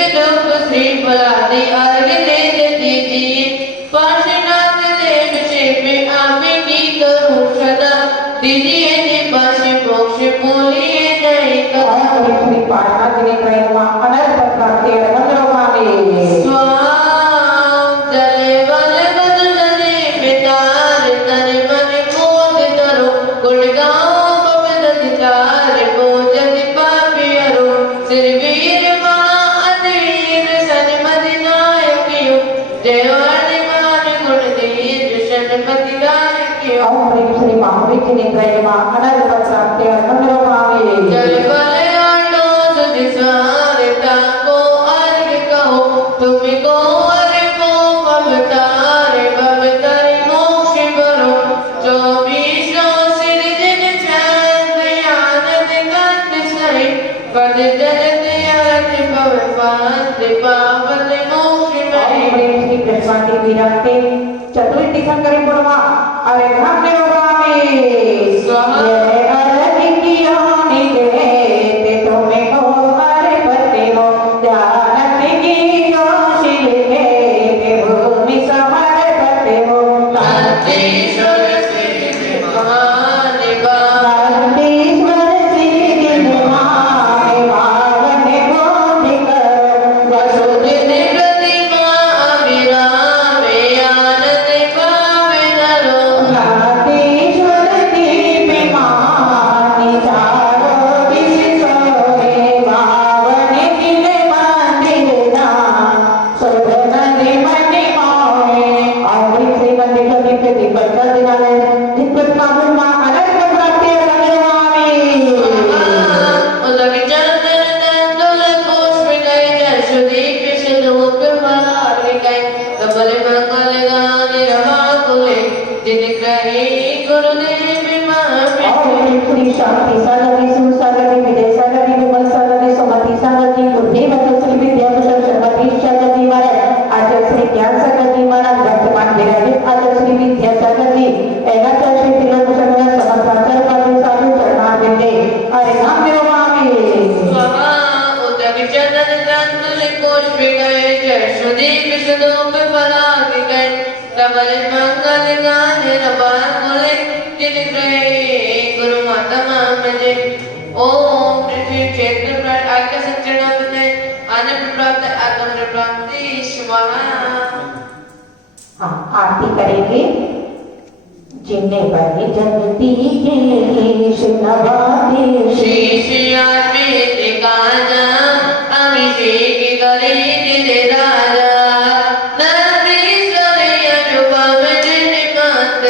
जय वर्णिमान गुण दीज षण्पति गाय की ओम प्रेम श्री महावीर जी ने मां अनंत प्राप्ति अर्पण करो जय कल्याणो तुझ स्वारिता को अर्घ कहो तुमको अर्पो भवतारे भवतारे मोक्ष करो चौबीसों सिर जिन छंद आनंद गंध सही पद जलत अर्थ भव पांत पावन मोक्ष ओम प्रेम श्री कृष्ण विराटे चतुर्थ तीर्थंकरी पुरमा अरे हम ने स्वाहा आरती करेंगे जिन्ने बने जनती के शिनवाते शीश अर्पित काजा अभिषेक करे दिल राजा नंदीश्वर अनुपम जिन कांत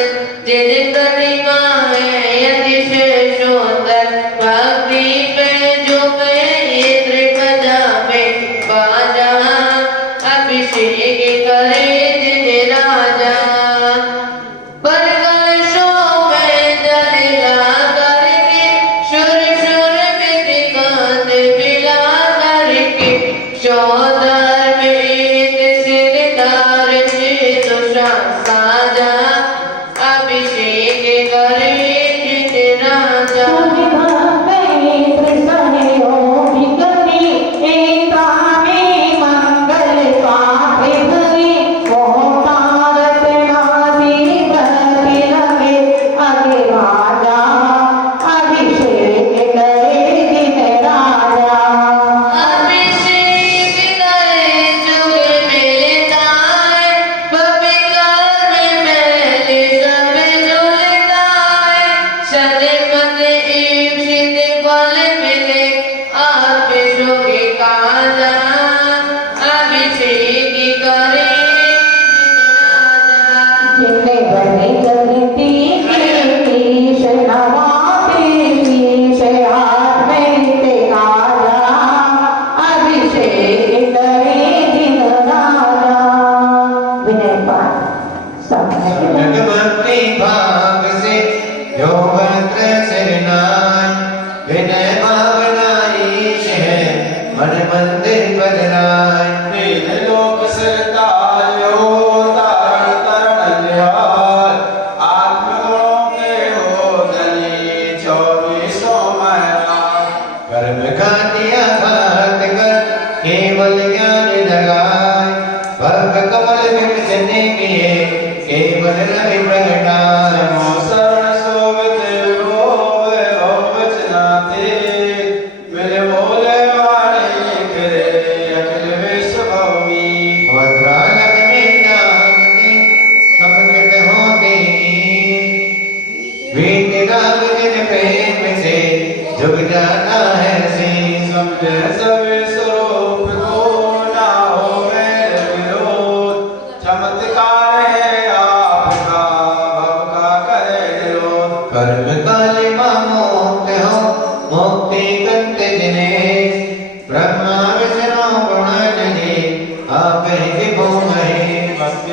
जिन प्रतिमा है अतिशय सुंदर भक्ति पे जो मैं त्रिपदा में बाजा अभिषेक करे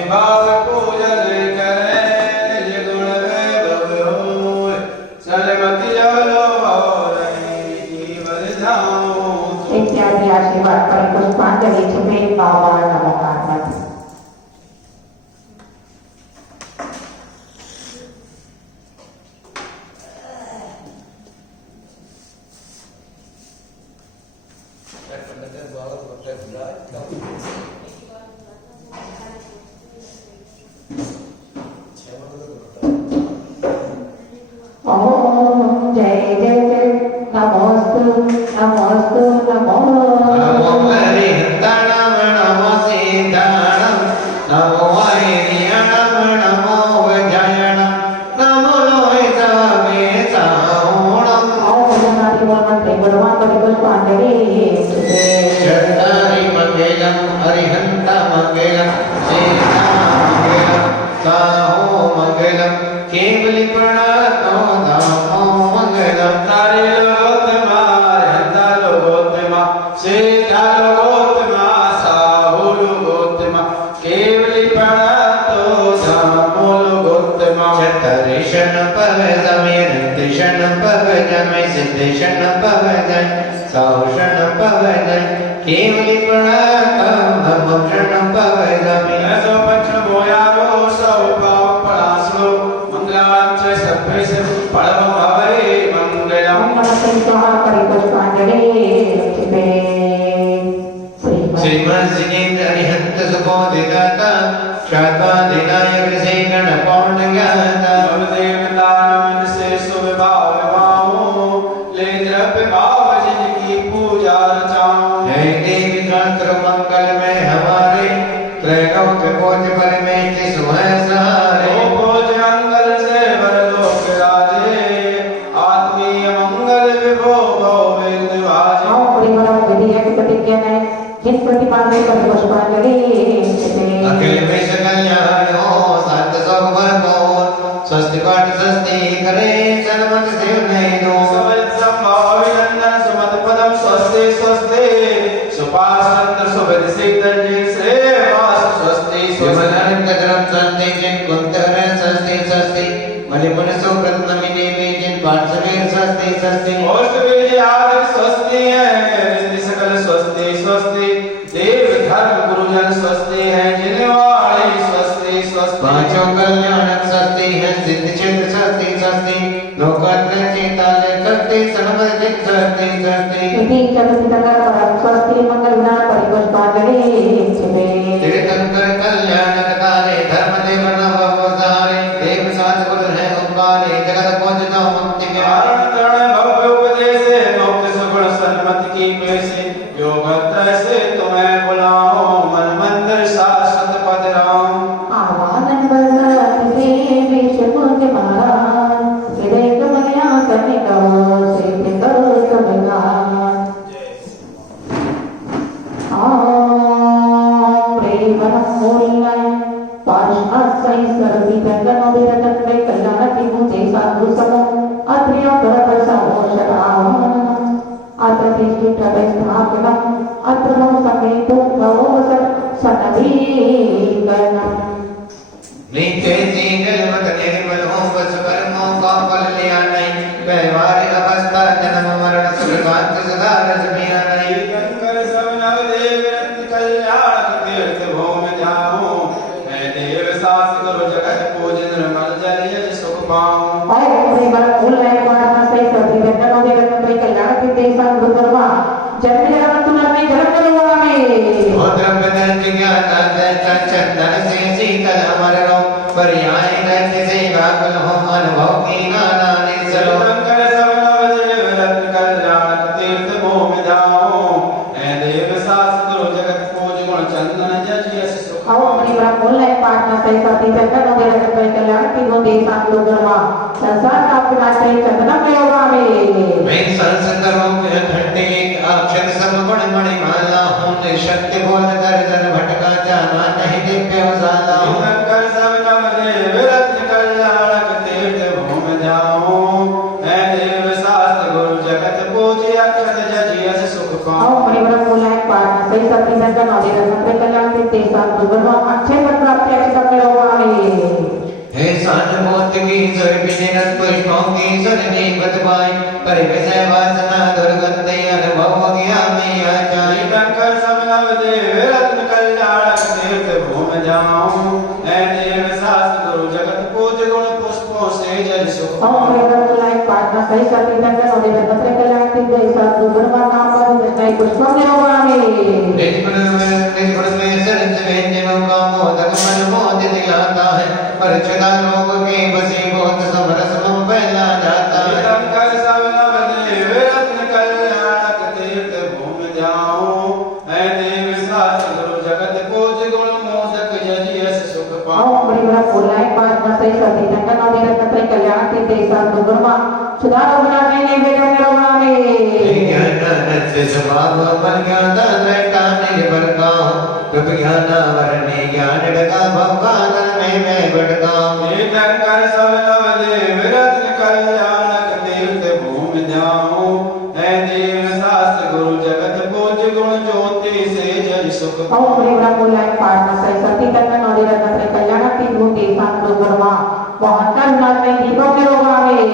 भक्ति भाव पूजन करे निज गुण वैभव होय सलमति जवलो भवरहि जीवन जाऊं इत्यादि आशीर्वाद पर पुष्पांजलि छपे बाबा नमोकार मत ओम जय जय जय नमोस्तु नमोस्तु नमो नमो हरिहंताणं नमो सीताणं नमो वाहिनीयणं नमो वज्रायणं नमो लोहितावे साहुणं ओम जनाति वनते गुरुवा परिपुष्पांजलि चत्तारि मंगलम हरिहंता मंगलम सीता मंगलम साहु मंगलम केवली प्रणतो नामो मंगलम तारे लोगोत्तमा हरिहंता लोगोत्तमा सीता लोगोत्तमा साहु लोगोत्तमा केवली प्रणतो नामो लोगोत्तमा चतरिषण पवजमेन त्रिषण पवजमे सिद्धिषण पवजन सौषण पवजन केवली प्रणतम नमोषण पवजमे ऐसो पंचम बोयारो सब पाव परासो मंगलांच सभ्य से परम भवे मंगलम ओम नमस्ते स्वाहा परिपुष्पांजलि छपे श्रीमद् जिनेन्द्र हरिहंत सुबोधिदाता शाद्वादिनायक से गण पौर्ण ज्ञाता सब देवता नमन से सुविभाव भावो ले द्रव्य भाव जिनकी पूजा रचाऊं हे देवी गात्र मंगल में हमारे त्रैलोक कोट परमेष्टि सुहै सहारे ओ भोज मंगल से वरलोक राजे आत्मीय मंगल विभो भव वेद वाजे ओम परिवरम विधियक प्रतिज्ञा है जिन प्रतिपादे परिपुष्पांजलि छपे अखिल विश्व कल्याण हो संत सब भरपूर स्वस्ति पाठ स्वस्ति करे सर्वत शिव नहीं दो समत संभाविनंदन सुमत पदम स्वस्ति स्वस्ति सुपासंत सुभद सिद्धन जी से वास स्वस्ति स्वस्ति विमलन कदरम स्वस्ति जिन कुंतर स्वस्ति स्वस्ति मलिपुन सुप्रत नमिनी जिन पार्श्वीर स्वस्ति स्वस्ति मोष्ट बीज आदि स्वस्ति है रिद्धि सकल स्वस्ति स्वस्ति देव धर्म गुरुजन स्वस्ति है जिनवाणी स्वस्ति स्वस्ति पांचों कल्याण स्वस्ति है सिद्ध चित्त स्वस्ति स्वस्ति लोकत्र चेताले स्वस्ति सर्वदिक स्वस्ति स्वस्ति इति चतुर्विधकर परम स्वस्ति मंगल विधान परिपुष्पांजलि छपे तीर्थंकर कल्याण कतारे धर्म देव नव सहारे देव सात गुरु है उपकारे जगत पूजनो मुक्ति के कारण तरण भव्य उपदेश मुक्त सुगुण सन्मति की पेशे योगत्र से तुम्हें बुलाओ मन मंदिर शाश्वत पद राम आवाहन बरसात से विश्व मुझ महाराज हृदय कमलिया करने करो सिद्ध करो कमलान ओम प्रेम मूल्य पार्श्वात् सही सरती गंगन विरतन में कल्याण की मुझे साधु समो अत्रियो पर समोषराम अत्र दृष्टि प्रवेशनापनम अत्र नो समेतो भवोसर सनवीकरणम नीचे सीगल मत निर्मल हो बस कर्मों का फल लिया नहीं व्यवहारिक अवस्था जन्म मरण सुखांत सदा रस पिया नहीं गंगर सब नव देव रत्न कल्याण तीर्थ भूम जाऊं मैं देव सास गुरु जगत पूजन निर्मल जल यज सुख पाऊं ओम प्रेमल मूल्य पार्श्वात् सही सरती गंगन विरतन में कल्याण की देशा गुरुवा जन्म जन्म तुलने जन्म जन्म में भद्र बदन ज्ञाता दत्ता चंदन से शीतल अमर रो पर्याय दैत्य से गाकुल हो अनुभव की नाना निसरो गंगर सब नव देव रत्न कल्याण तीर्थ भूम जाऊं मैं देव सास गुरु जगत पूज गुण चंदन जज यश सुख ओम प्रेमल मूल्य पार्श्वात् सही सरती गंगन विरतन में कल्याण की देशा गुरुवा संसार का विनाश चंदन योगा में मैं संस्करों के घंटे अक्षर सब गुण मणि माला हूँ निशक्ति बोल दर दर भटका जाना नहीं दिव्य उजाला हूँ गंगर सब नव देव रत्न कल्याण तीर्थ भूम जाऊं मैं देव शास्त्र गुरु जगत पूज्य अक्षत जज यश सुख पाऊं ओम प्रेमल मूल्य पार्श्वात् सही सरती गंगन विरतन में कल्याण की देशा गुरुवा अक्षय पद प्राप्ति शीरत पुष्पों की सुरभि बत पाई पर विषय वासना दुर्गंधि अनुभव गया में आचार्य शंकर सब नव देव रत्न कल्याणक तीर्थ भूम जाऊं ऐ देव शास्त्र गुरु जगत पूज गुण पुष्पों से जल सुख ओम प्रेम लाइक पाटना सही सती तंगन और देव पत्र कल्याण की जय साधु गुरुवा नाम पर कृष्ण पुष्पों निरोगामी निज गुण में सरच व्यंजनों का मोदक मन मोद दिलाता है पर छदा रोग के बसी बहुत समरस में फैला जाता है शंकर सब नव देव रत्न कल्याणक तीर्थ भूम जाऊं ऐ देव शास्त्र गुरु जगत पूज गुण मोदक जज यश सुख पाऊं ओम प्रेम लाइक पाटना सही सती तंगन और देव पत्र कल्याण की जय साधु गुरुवा सुधा रोगनाने निवेदन निरोगामी से स्वभाव मन ज्ञान रहता निज पर का ज्ञान वरने ज्ञान डका भगवान में मैं बढ़ता शंकर सब नव देव रत्न कल्याणक तीर्थ भूम जाऊं ऐ देव शास्त्र गुरु जगत पूज गुण ज्योति से जज सुख ओम प्रेम लाइक पाटना सही सती तंगन और देव पत्र कल्याण की भूति साधु गुरुवा मोहन नाथ में दीपक निरोगामी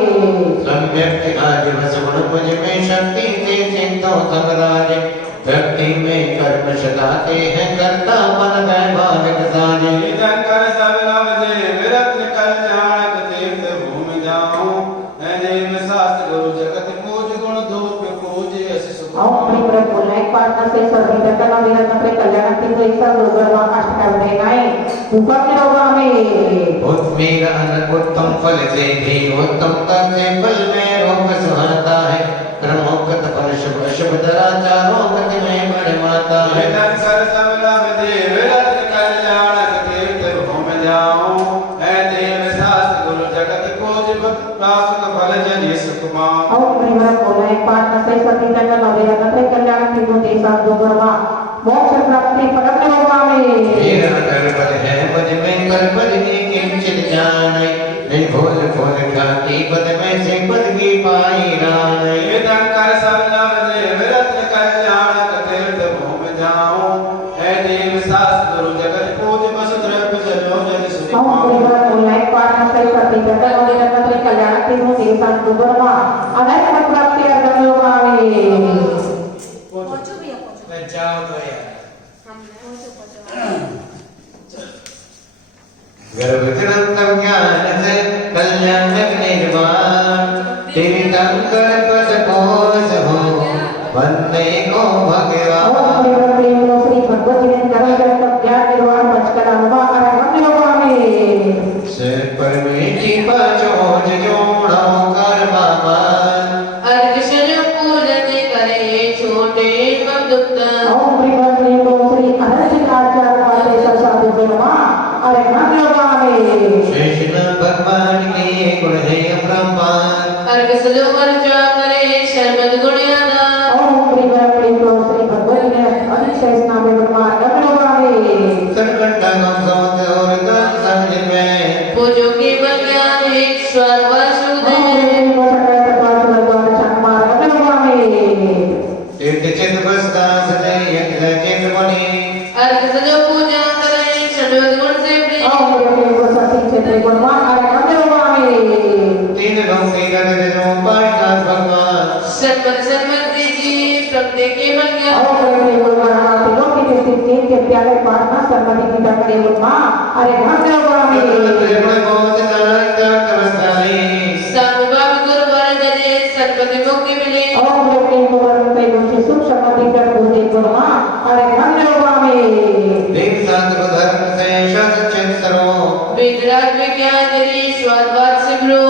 सम्यक आज बस गुण मुझ में शक्ति से सिंधु संगराज भक्ति में कर्म सदाते हैं करता मन वैभाविक साजे शंकर सब नव देव रत्न कल्याणक तीर्थ भूम जाऊं ऐ देव शास्त्र गुरु जगत पूज गुण धूप पूज यश सुख ओम प्रेम लाइक पाटना सही सती तंगन और देव पत्र कल्याण की जय साधु गुरुवा अष्टकम देनाई दीपक निरोगामी उत्तम फल से भी उत्तम तन से फल में रोग सुहाता है क्रमोक्त फल शुभ शुभ दराचारों गति में बढ़माता है शंकर सब नव देव रत्न कल्याणक तीर्थ भूम जाऊं ऐ देव शास्त्र गुरु जगत पूज सुख फल जज सुख पाऊं ओम प्रेम लाइक पाटना सही सती तंगन और देव पत्र कल्याण की भूति साधु गुरुवा मोक्ष प्राप्ति फल निरोगामी मेरा दरबल है मुझ में कर बदनी किंचित जाने नहीं भूल भूल खाती पद में से पद की पाई राने शंकर सब नव देव रत्न कल्याणक तीर्थ भूम जाऊं ऐ देव शास्त्र गुरु जगत पूज बसु द्रव्य जलो जल सुख ओम पाऊं प्रेम लाइक पाटना सही सती तंगन और देव पत्र कल्याण की भूति साधु गुरुवा अनंत प्राप्ति अर्थ निरोगामी पहुंचो भैया पहुंचो जाओ तो यार गर्भजनम ज्ञान से कल्याणक निर्वाण तेरी तंकर पद कोश हो वंदे को भगवान ओम प्रेम श्री भगवत जी ने करम जगत ज्ञान निर्वाण बचकर अनुवाद अर्थ निरोगामी सिर पर मीठी पाचोज जोड़ो कर बामान अर्घ स्वरूप पूजन करे छोटे मधुक्ता ओम प्रेम श्री अनंत आचार्य वाले साधु गुरुवा अरे निरोगामी कृष्ण भगवान के गुण है अपरंपार अर्घ स्वरूप अर्चा करे शर्मद गुणयाना ओम प्रेम श्री भगवत जी ने अतिशय नाम गुरुवा निरोगामी सरकंडा गौसोत और दस संजय में पूजो के बल ज्ञान ईश्वर वासुदेव चित बसता सजय यज्ञ चित मुनि अर्घ सजो पूजा करे शर्मद गुण से प्रिय तीन लोग तीन जो पाठनाथ भगवान शर्मद शर्मद जी प्रकृति के बल ज्ञान सर्वभाव गुरु वर जने सर्वति मुक्ति मिले वेदराज विज्ञान जरी स्वादवाद सिमरो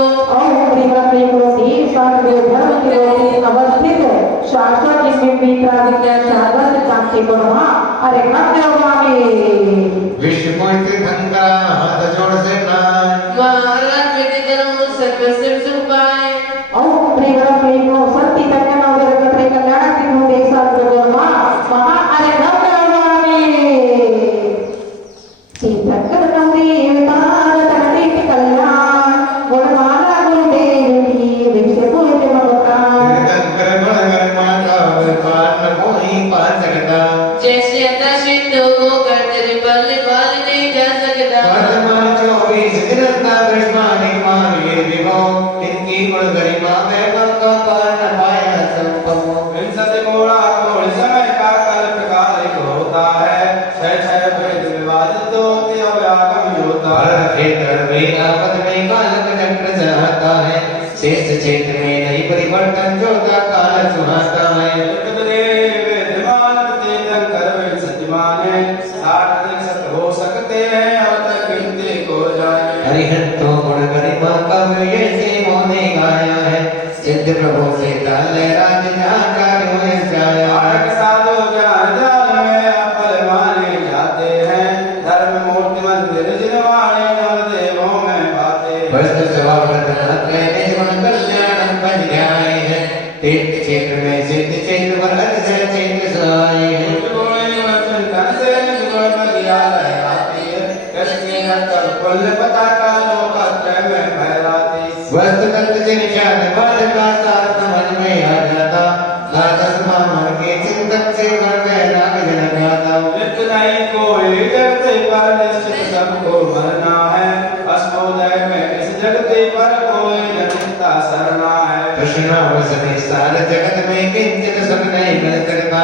विश्व कोई धनका हाथ जोड़ से नाय महाराज वेद जनो सर्व सिर सुपाए जैसे अतशित को करते रे बल बल नहीं जा सकता वर्तमान 24 दिन का विश्वानी मानिए विभो भारत क्षेत्र में आपद में कालक चक्र चलाता है, शेष क्षेत्र में नहीं परिवर्तन जोता काल सुहाता है। विद्यमान चेतन कर्म सज्जमान है, 60 हो सकते हैं अब तक गिनती को जाए। हरिहंतो गुण गरिमा कवि ऐसे मोने गाया है, सिद्ध प्रभु से ताले राज जहाँ कार्यो है जाया। आरक साधु ज्ञान जाल में अपल माने जाते हैं, धर्म मूर्ति मंदिर जिनवाने नव देवों में बाते। वस्तु स्वभावत मात्र निजगुण कल्याण बन जाए है, तीर्थ क्षेत्र में सिद्ध क्षेत्र पर अतिशय क्षेत्र सहाय है। वस्तु तत्व से निषाद पद का सार समझ में आ जाता, गाता समामर के चिंतक से घर में राग जन गाता। नहीं कोई जगते पर निश्चित सबको मरना है, अस्मोदय में इस जगते पर कोई न चिंता सरना है। कृष्ण वसने सार जगत में किंचित सुख नहीं मिल सकता,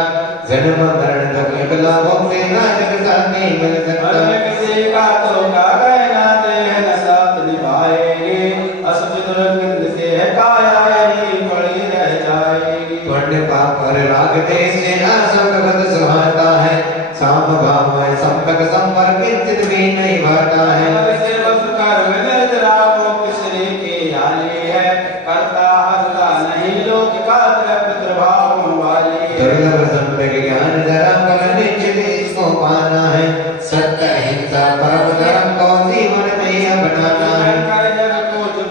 जन्म मरण दुख एक लाभों से नाजक साथ नहीं मिल सकता। किसी का तो का कहना दे न साथ निभाएगी, असुर दुर्गंध से है काया यही पड़ी रह जाएगी। पुण्य पाप और राग देश से आसुर भगत सुहाता है, साम भाव है संपक संवर किंचित भी नहीं भाता है। से वस्त्र में निर्जरा मुक्त श्री की आली है, करता हरता नहीं लोक का पितृभाव वाली। दुर्लभ संपक ज्ञान जरा पर निश्चित इसको पाना है, सत्य अहिंसा परम धर्म को जीवन में अपनाना है।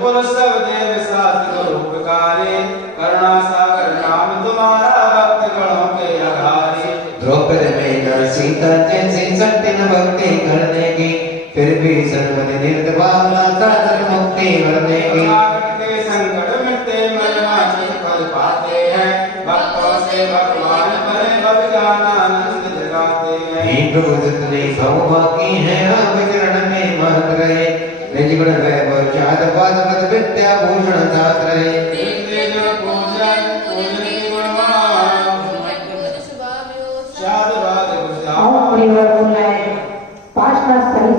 पुरुष सब देव शास्त्र रूपकारी, करुणा सागर नाम तुम्हारा भक्त गणों के आधारी। द्रौपदी में न सीता जैसी सत्य न भक्ति करने की, फिर भी सर्वधि निर्भावना साधन मुक्ति करने की। के संकट मिटते मनमाचित फल पाते हैं, भक्तों से भगवान बने भगवान आनंद जगाते हैं। हे प्रभु जितने भव बाकी है आप चरण में महत रहे, निज गुण वैभव चाद पाद पद विद्या भूषण साथ रहे।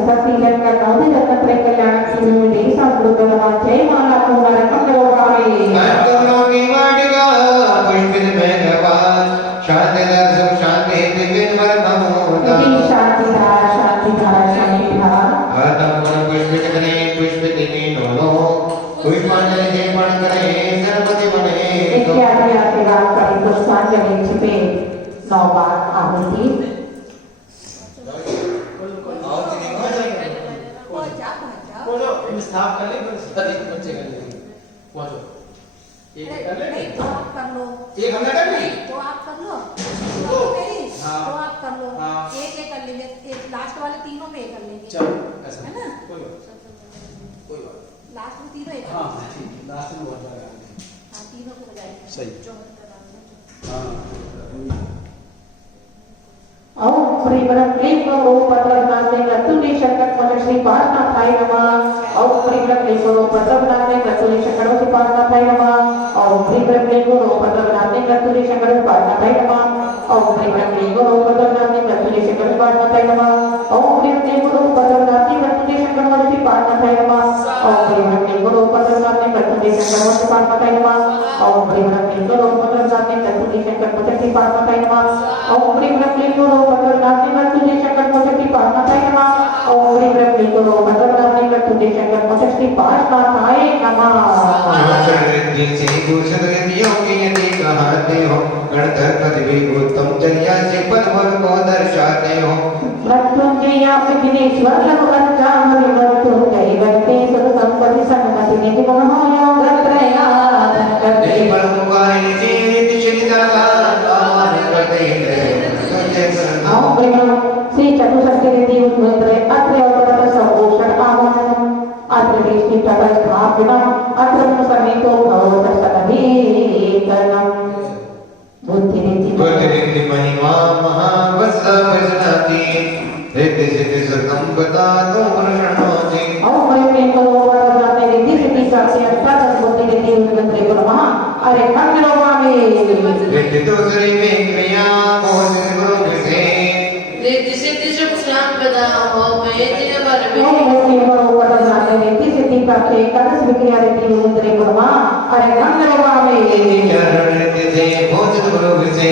सती जनकर नवदी रत्न त्रय कल्याण की में संपूर्ण गणवा जय माला कुमार कंदो भावे अंतनो की वाटिका पुष्पित में नवाज, शांति दर सुख शांति दिव्य वर ममोदा। शांति धार शांति धार शांति धार हरदम गुण पुष्पित ने पुष्पित ने दोनों, पुष्पांजलि से पण करे सर्वति बने। इत्यादि आशीर्वाद करें पुष्पांजलि छिपे 9 बार आहुति। साफ कर ले बच्चे कर लेंगे पहुंचो एक कर ले नहीं तो आप कर लो, एक हमने कर ली तो आप कर लो, तो हाँ, तो आप कर लो, हाँ, एक कर लेंगे, एक लास्ट वाले तीनों में कर लेंगे, चलो ऐसा है ना? कोई बात लास्ट में तीनों एक हाँ ठीक लास्ट में बहुत लगा हाँ तीनों को बजाएंगे सही। जो हम करवाएंगे। हाँ ओम श्री ब्रह्म क्लीं गुरु पद्मनाभे गतुली शंकर पद श्री पार्श्वनाथाय नमः। ओम श्री ब्रह्म क्लीं गुरु पद्मनाभे गतुली शंकर श्री पार्श्वनाथाय नमः। ओम श्री ब्रह्म क्लीं गुरु पद्मनाभे गतुली शंकर श्री पार्श्वनाथाय नमः। ओम श्री ब्रह्म क्लीं गुरु पद्मनाभे गतुली शंकर श्री पार्श्वनाथाय नमः। ओम श्री ब्रह्म क्लीं गुरु पद्मनाभे गतुली शंकर श्री पार्श्वनाथाय नमः। ओम श्री ब्रह्म क्लीं गुरु पद्मनाभे गतुली शंकर श्री पार्श्वनाथाय नमः। ओम श्री ब्रह्म क्लीं गुरु पद्मनाभे गतुली शंकर श्री पार्श्वनाथाय नमः। ओम श्री ब्रह्म क्लीं गुरु पद्मनाभे गतुली शंकर श्री पार्श्वनाथाय नमः। ओम श्री ब्रह्म क्लीं गुरु पद्मनाभे गतुली शंकर श्री पार्श्वनाथाय नमः। जिनसे भूषण यदियों की यदि कहते हो, गणधर पद भी उत्तम चर्या से पद को दर्शाते हो। मृत्युंजय विघ्नेश्वर लघु अर्चामणि मृत्युंजय वरते सुख संपत्ति सन्मति निधि मनोयोग त्रयाधन करते परमुखाय जीवित श्रीदाता आमान करते ओम प्रेम श्री चतुष्षष्टि देवी मंत्र अत्र अवतरत संभूषण आमोषण अत्र विष्णु तथा स्थापना अत्र समेतो भवदर्शनहीकरणम बुद्धि महिमा महावत्सा भजनाति रिद्धि सिद्धि सकम बता दो वर्षणोति। ओम प्रेम करो वरदाते रिद्धि सिद्धि साक्षी अष्टादश बुद्धि रिद्धि उन्नति गुणमः अरे खंडो मामे रिद्धि तो सरी में क्रिया मोह गुरु से रिद्धि सिद्धि सुख संपदा हो गए दिन वर ओम मूर्ति बरोबर जाने रीति सिद्धि प्राप्त एकादश विक्रिया रीति मुद्रे गुणमा अरे गंधर्वा में चरण से भोजन गुरु से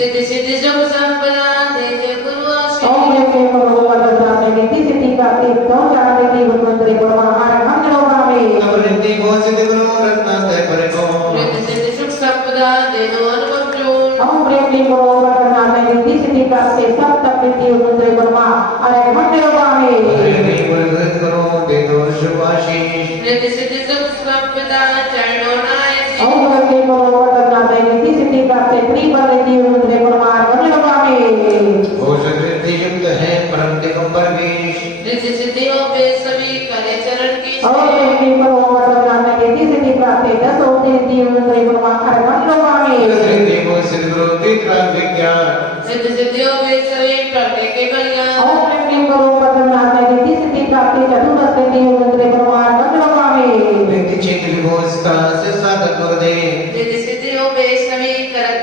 रिद्धि सिद्धि सुख संपदा दे गुरु आशीष ओम मूर्ति बरोबर जाने रीति सिद्धि प्राप्त दो जाने रीति मुद्रे गुणमा अरे गंधर्वा में तब रिद्धि भोजन गुरु रत्न से पर को रिद्धि सिद्धि सुख संपदा दे दो अनुभव चूर्ण ओम मूर्ति बरोबर जाने रीति सिद्धि प्राप्त सप्त रीति मुद्रे गुणमा अरे गंधर्वा में रिद्धि गुरु दे दो शुभ आशीष रिद्धि सिद्धि सुख संपदा चरणों नाय ओम मूर्ति बरोबर जाने रीति सिद्धि प्राप्त त्रिपद रीति मुद्रे गुणमा अरे गंधर्वा में भोजन रिद्धि युक्त है परम दिगंबर वेश रिद्धि सिद्धि हो वे सभी करे चरण की ओम मूर्ति बरोबर जाने रीति सिद्धि प्राप्त दस रीति मुद्रे गुणमा अरे गंधर्वा में रिद्धि भोजन गुरु तीर्थ विज्ञान रिद्धि सिद्धि हो वे सभी प्रगटे के बलियान ओम मूर्ति बरोबर जाने रीति सिद्धि प्राप्त चतुर्दश रीति मुद्रे गुणमा अरे गंधर्वा में रिद्धि चित विभोजता से साधक गुरुदे रिद्धि सिद्धि हो वे सभी कर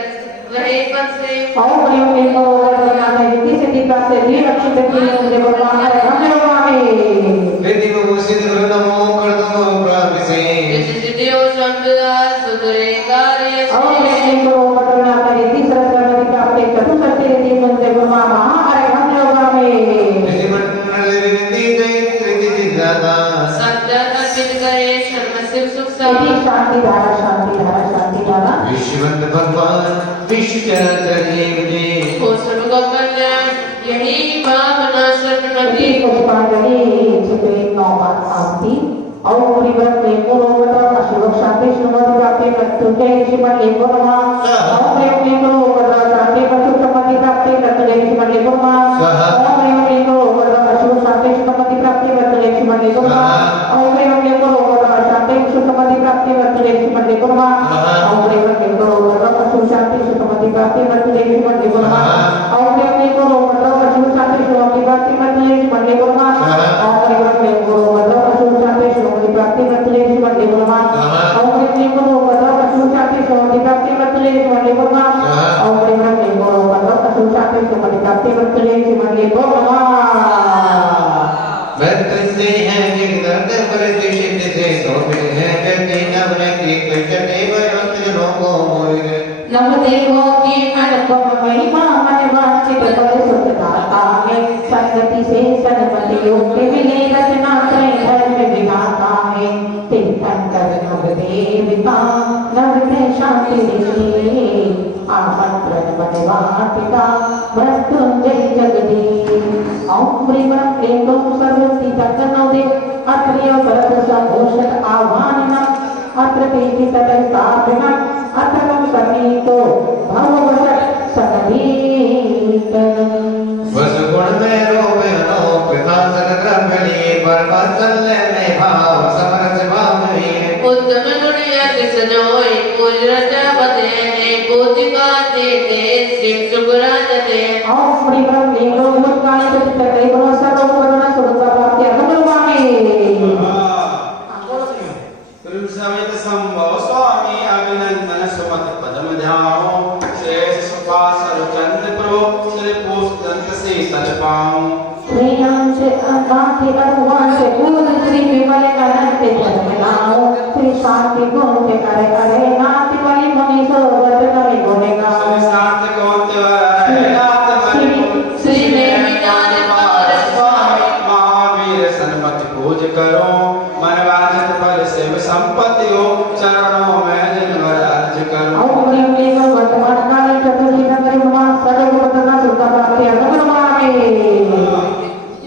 रहे पद से ओम मूर्ति बरोबर जाने रीति सिद्धि प्राप्त द्विरक्षित रीति मुद्रे गुणमा अरे गंधर्वा में रिद्धि भोजन गुरु नमो कर दो ब्रह्म से रिद्धि सिद्धि हो संपदा सुधरे कार्य ओम से मूर्ति बरोबर जाने रीति सरस्वती प्राप्त चतुर्दश रीति मुद्रे गुणमा महा अरे गंधर्वा में रिद्धि मंडल रिद्धि दैत रिद्धि सिद्धाता सत्य अर्पित करे शर्म शिव सुख यदि सब शांति धारा शांति धारा शांति धारा विश्ववंत भगवान विश्व चराचर जीव जी हो सर्व कल्याण यही भावना शरणमति यदि पुष्पांजलि छिपे नौ बार आरती और परिव्रत में पूर्ववत शिव शांति श्रीमती प्राप्ति मृत्युंजय ऋषिमंडले गुरुमा और प्रेम में पूर्ववत शांति मृत्युंजय प्राप्ति मृत्युंजय ऋषिमंडले गुरुमा और प्रेम में पूर्ववत शिव शांति श्रीमती प्राप्ति मृत्युंजय ऋषिमंडले गुरुमा और प्रेम में पूर्ववत शांति श्रीमती प्राप्ति मृत्युंजय ऋषिमंडले गुरुमा और प्रेम में पूर्ववत शिव शांति श्रीमती प्राप्ति मृत्युंजय ऋषिमंडले गुरुमा और प्रेम में पूर्ववत शिव शांति श्रीमती प्राप्ति मृत्युंजय ऋषिमंडले गुरुमा और प्रेम में पूर्ववत शिव शांति श्रीमती प्राप्ति मृत्युंजय ऋषिमंडले गुरुमा और प्रेम में पूर्ववत शिव शांति श्रीमती प्राप्ति मृत्युंजय ऋषिमंडले गुरुमा और प्रेम में पूर्ववत शिव शांति श्रीमती प्राप्ति मृत्युंजय ऋषिमंडले गुरुमा वर्तन्ते हैं जिगदर्द परति सिद्ध से सोते हैं व्यक्ति नवनति कृष्णते भयवंत जनों को मोहित नम देवों की अनुपम महिमा मन वांछित पद सुख दाता है संगति से सन्मति योग मिले रचना त्रय धर्म विधाता है तीर्थंकर नव देवता नव में शांति ऋषि आमंत्रण बनवाटिका मृत्युंजय जगदीश ओम प्रेम प्रेम सर्वति तत्नोदे अत्रिय सर्व संघोषक आह्वान अत्र तेजि तदैतापिना अत्र कम समीतो भववशक सकलीत वस गुण में रोग अनोप कांसन द्रव्य लिए बर्बाद में भाव समरस भाव में उत्तम गुण यति सजोई पूज रचा बदे बोधि का देते शिव सुगुराजते ओम श्री ब्रह्मे लोककाय तत्तै गुण सर्वोपरण सुरता प्राप्ति अगमवामे समेत संभव स्वामी अभिनंदन सुमत पदम ध्याओ शेष सुपासर चंद्र प्रभु श्री पुष्पदंत शीतल पाऊं श्रीयांश अनाथि अरुवांश कूल श्री विमल अनंत जन्मनाओ श्री शांति गुण के करे करे नाथ बलि मुनि सो वचन गुणगा शांत कौंते नाथ श्री देविदान पार स्वामी महावीर सन्मति पूज करो मन वांछित फल शिव संपत्ति हो चरणों में जन्म राज्य करो ओम प्रेम प्रेम वर्तमान काल चतुर्थी नगरी मा सर्व पदना सुता प्राप्ति अगमवामे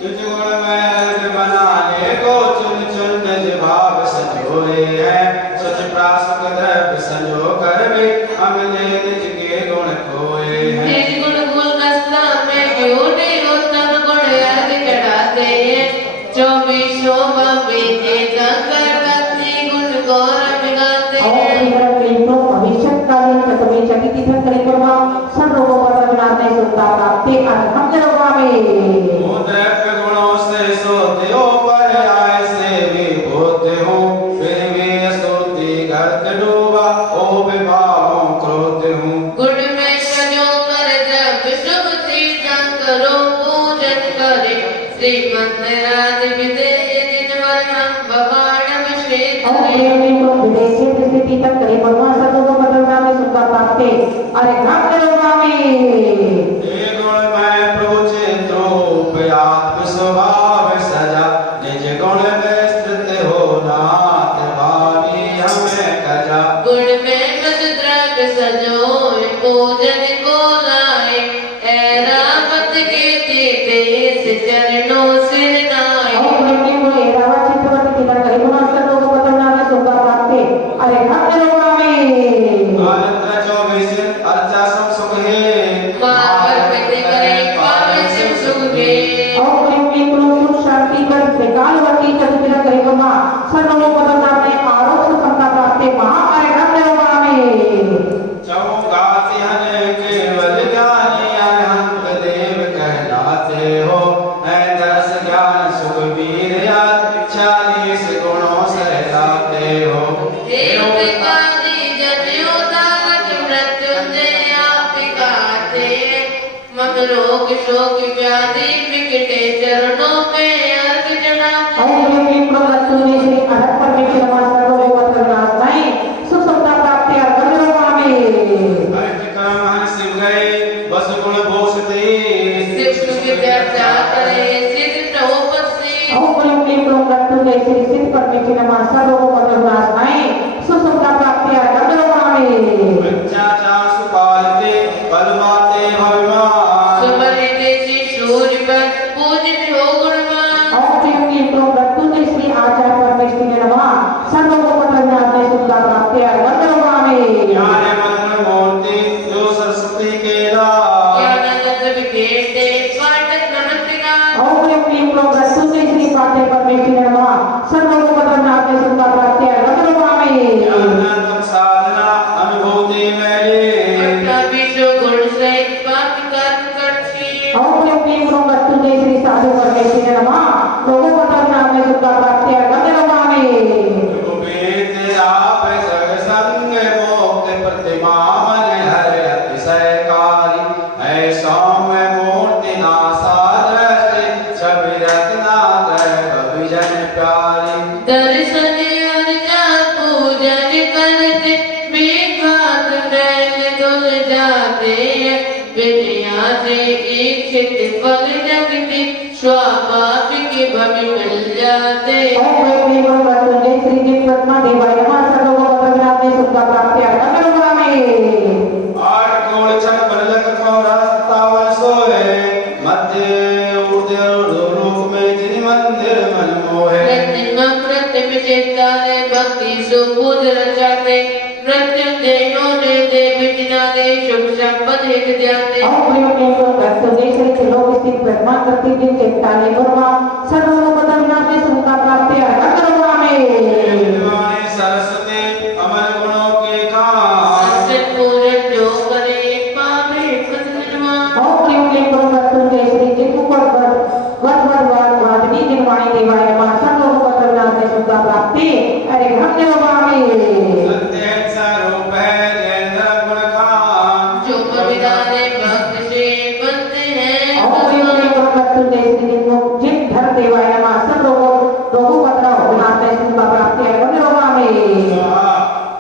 युज गुण में बनाने को चुन चुन निज भाव संजोए हैं सच प्रासक द्रव्य संजो कर भी अमिले निज के गुण खोए हैं निज गुण गुण दस्ता में ब्यूटी उत्तम गुण अर्घ चढ़ाते हैं चौबीसों बबीते शंकर भक्ति गुण गौरव गाते ओम हैं प्रेम प्रेम भविष्य काल चतुर्थी चकित धरे कर्मा सर्व पदना सुता प्राप्ति अगमवामे द्रव्य गुणों से सोते हो पर आय से भी होते हो फिर भी स्तुति गर्त डूबा ओ विभावों क्रोध हूँ गुण में सजो कर जब शुभ तीर्थंकरों पूजन करे श्री मंदिरादि प्रेमी को विदेशी स्थिति तक करे भगवान सर्व को बदलना में सुख प्राप्त है अरे घाट में हे गुण मैं प्रभु चित्रूप आत्म स्वभाव सजा निज गुण में स्थित हो नाथ भावी हमें कजा गुण में मत द्रव्य सजोए पूजन को लाए ऐरा मत के देते से चरणों सिर नाए प्रेमी को एरावा चित्रवत की करे भगवान सर्व को बदलना में सुख प्राप्त है अरे घाट में अनंत 24 अर्चा सम सुख है पावर करते करे पावे शिव सुख के प्रेमी को सुख शांति कर बेकालवती चतुर्विध करे भगवान सर्व को बदलना में आरोग्य समता प्राप्त है महा अरे घाट में चौगासी हन केवल ज्ञानी अनंत देव कहलाते हो है दस ज्ञान सुखबीर 40 गुणों से लाते हो देव पिताजी जन्यो दानक मृत्युंजय आप गाते मम रोग शोक व्याधि विकटे चरणों में अर्घ चढ़ाते प्रेमी प्रभु ने श्री अनंत परमेश्वर सर्व को बदलना नहीं सुख समता प्राप्त है अर्थ काम हन शिव गए बस गुण भूषते शिव की चर्चा करे सिद्ध प्रभुपति प्रेमी प्रभु ने श्री सिद्ध परमेश्वर सर्व को बदलना नहीं सुख समता प्राप्त है बच्चा सुपालते पलवाते भविमान सुमरि देशी सूर्य पर पूजित हो गुणवान प्रेमी प्रभु ने श्री आचार्य परमेश्वर सर्व को बदलना नहीं सुख प्राप्त है ज्ञान मंत्र मूर्ति जो सरस्वती के लाल ज्ञानंद विकेटे पाठ नमस्तिका प्रेमी प्रभु ने श्री पाठे परमेश्वर सर्व को बदलना नहीं सुख प्राप्त है ज्ञानंतम साधना अनुभूति मेरे अपना विश्व गुण से पाप कर्म करती प्रेमी प्रभु ने श्री साधु परमेश्वर लोगों को बदलना नहीं सुख प्राप्त है वेद आप सग संग मोक्ष प्रतिमा मन हर अतिशयकारी है सौम्य मूर्ति नासा दृष्टि छवि रत्ना विजन प्यारी दर्शन अर्चा पूजन करते विघात बैल धुल जाते विद्या से इच्छित फल जगते स्वाभाविक भवि मिल जाते प्रेमी प्रभु ने श्री जितवत्मा देवाय नमः सर्व को बदलना नहीं सुख प्राप्त है आठ कोण छप्पन लख कौरा सत्तावन सोए मध्य ऊर्ध्व लोक में जिन मंदिर मन मोहे प्रतिमा प्रतिम चित्ताने भक्ति सुबुध रचाते मृत्युंजयो ने देवी जिनादे शुभ संपद हित ध्याते प्रेमी प्रभु ने श्री त्रिलोक स्थित ब्रह्मा कृति चेताने ब्रह्मा सर्व को बदलना नहीं सुख प्राप्त है सरस्वती अमर गुणों के खान सत्पूजन जो करे पावे पद निर्वाण प्रेमी प्रभु ने श्री जितपुर वादनी निर्वाणी देवाय नमः सर्व को बदलना नहीं सुख प्राप्ति अरे सत्य स्वरूप है जैन गुण खान जो पविदारे भक्त से बनते हैं प्रेमी प्रभु ने श्री जित धर देवाय नमः सर्व को बदलना नहीं सुख प्राप्ति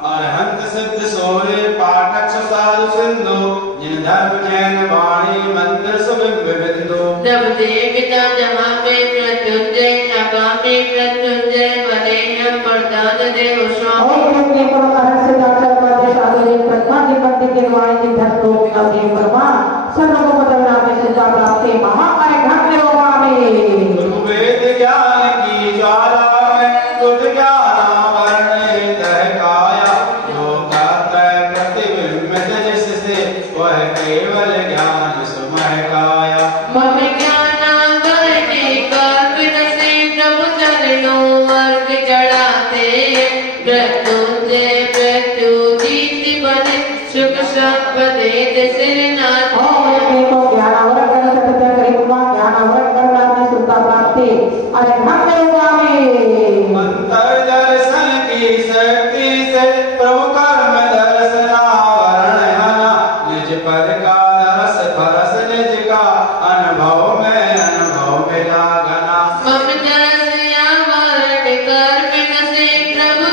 अरहंत सिद्ध सोरे पाठक साधु सिंधु जिन धर्म जैन वाणी मंत्र सुबिंबिंदु नव देवता जमा में मृत्युंजय नगा में मृत्युंजय बने हम वरदान देव स्वामी प्रेमी प्रभु से दाता प्रदेश आदि प्रथमा निपत्ति के वाणी के धर तो अवधि ब्रह्मा सर्व को बदलना में सुख प्राप्त है महा घाट में वेद ज्ञान की ज्वाला में गुड ज्ञान वर्ण दहकाया जो गाता प्रतिबिंबित जिससे वह केवल ज्ञान सुमहकाया मम ज्ञानावरणी कल्पन से प्रभु चरणों वर्ग चढ़ाते मृत्युंजय मृत्यु जीत बने सुख संपदेत सिर नाथ अरे मंत्र दर्शन की शक्ति से प्रभु कर्म दर्शनावरण हना निज पद का रस फरस निज का अनुभव में लागना मम दर्शया वरण कर्म न से प्रभु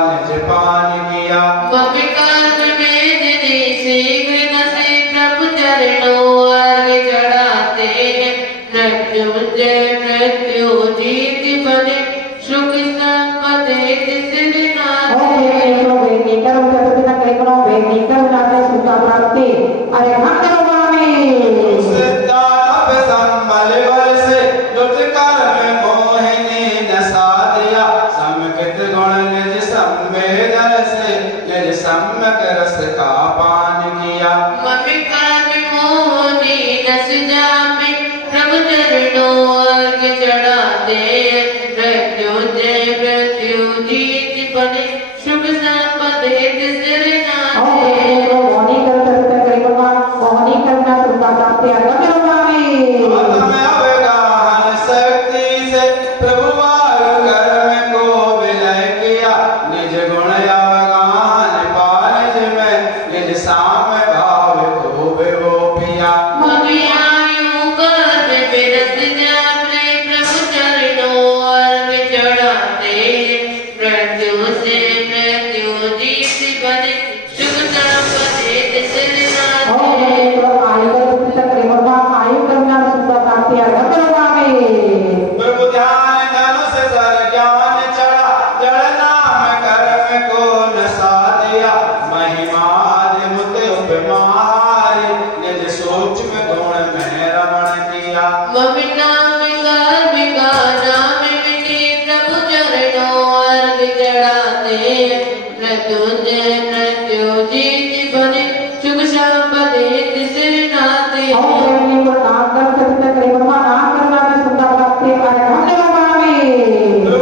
निज पान किया। विकार वेदनी शीघ्र नसे प्रभु चरणों अर्घ्य चढ़ाते हैं। मृत्युंजय मृत्यु जीत बने सुख संपदे तिसरे नाथे। अरे सिद्धार्थ संबल बल से दुष्कर में मोहिनी नसा दिया। समकित गुण निज संवेदन से निज सम्यक रस का पान किया। विकार मोहनी नस जामे प्रभु चरणों अर्घ्य चढ़ाते हैं। मृत्युंजय मृत्यु जीत बने सुख संपदे तिसरे नाथे। आत्म अवगाहन शक्ति से प्रभु वार कर्म को विलय किया। निज गुण अवगाहन पारज में निज साम भाव को विभो पिया। मगियायु कर्म बिरस जापे प्रभु चरणों अर्घ्य चढ़ाते हैं। मृत्यु से मृत्यु जीत बने सुख संपदे तिसरे नाथे। प्रभु ध्यान धनुष सर ज्ञान चढ़ा। जड़ नाम कर्म को नसा दिया। महिमाद मुत उपमाहारी निज सूक्ष्म गुण में रमण किया। नाम कर्मिका नाम विधि प्रभु चरणों अर्घ्य चढ़ाते हैं। मृत्युंजय मृत्यु जीत बने सुख संपदे तिसरे नाथे।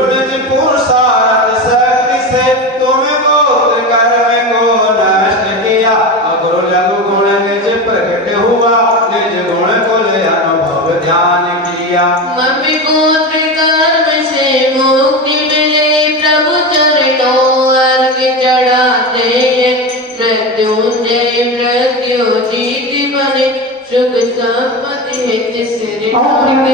निज पुरुषार्थ शक्ति से तुम गोत्र कर्म को नष्ट किया। अग्र लघु गुण निज प्रकट हुआ। निज गुण कुल अनुभव ध्यान किया। मम्मी गोत्र कर्म से मुक्ति मिले प्रभु चरणों अर्घ्य चढ़ाते हैं। मृत्युंजय मृत्यु जीत बने सुख संपदे तिसरे नाथे।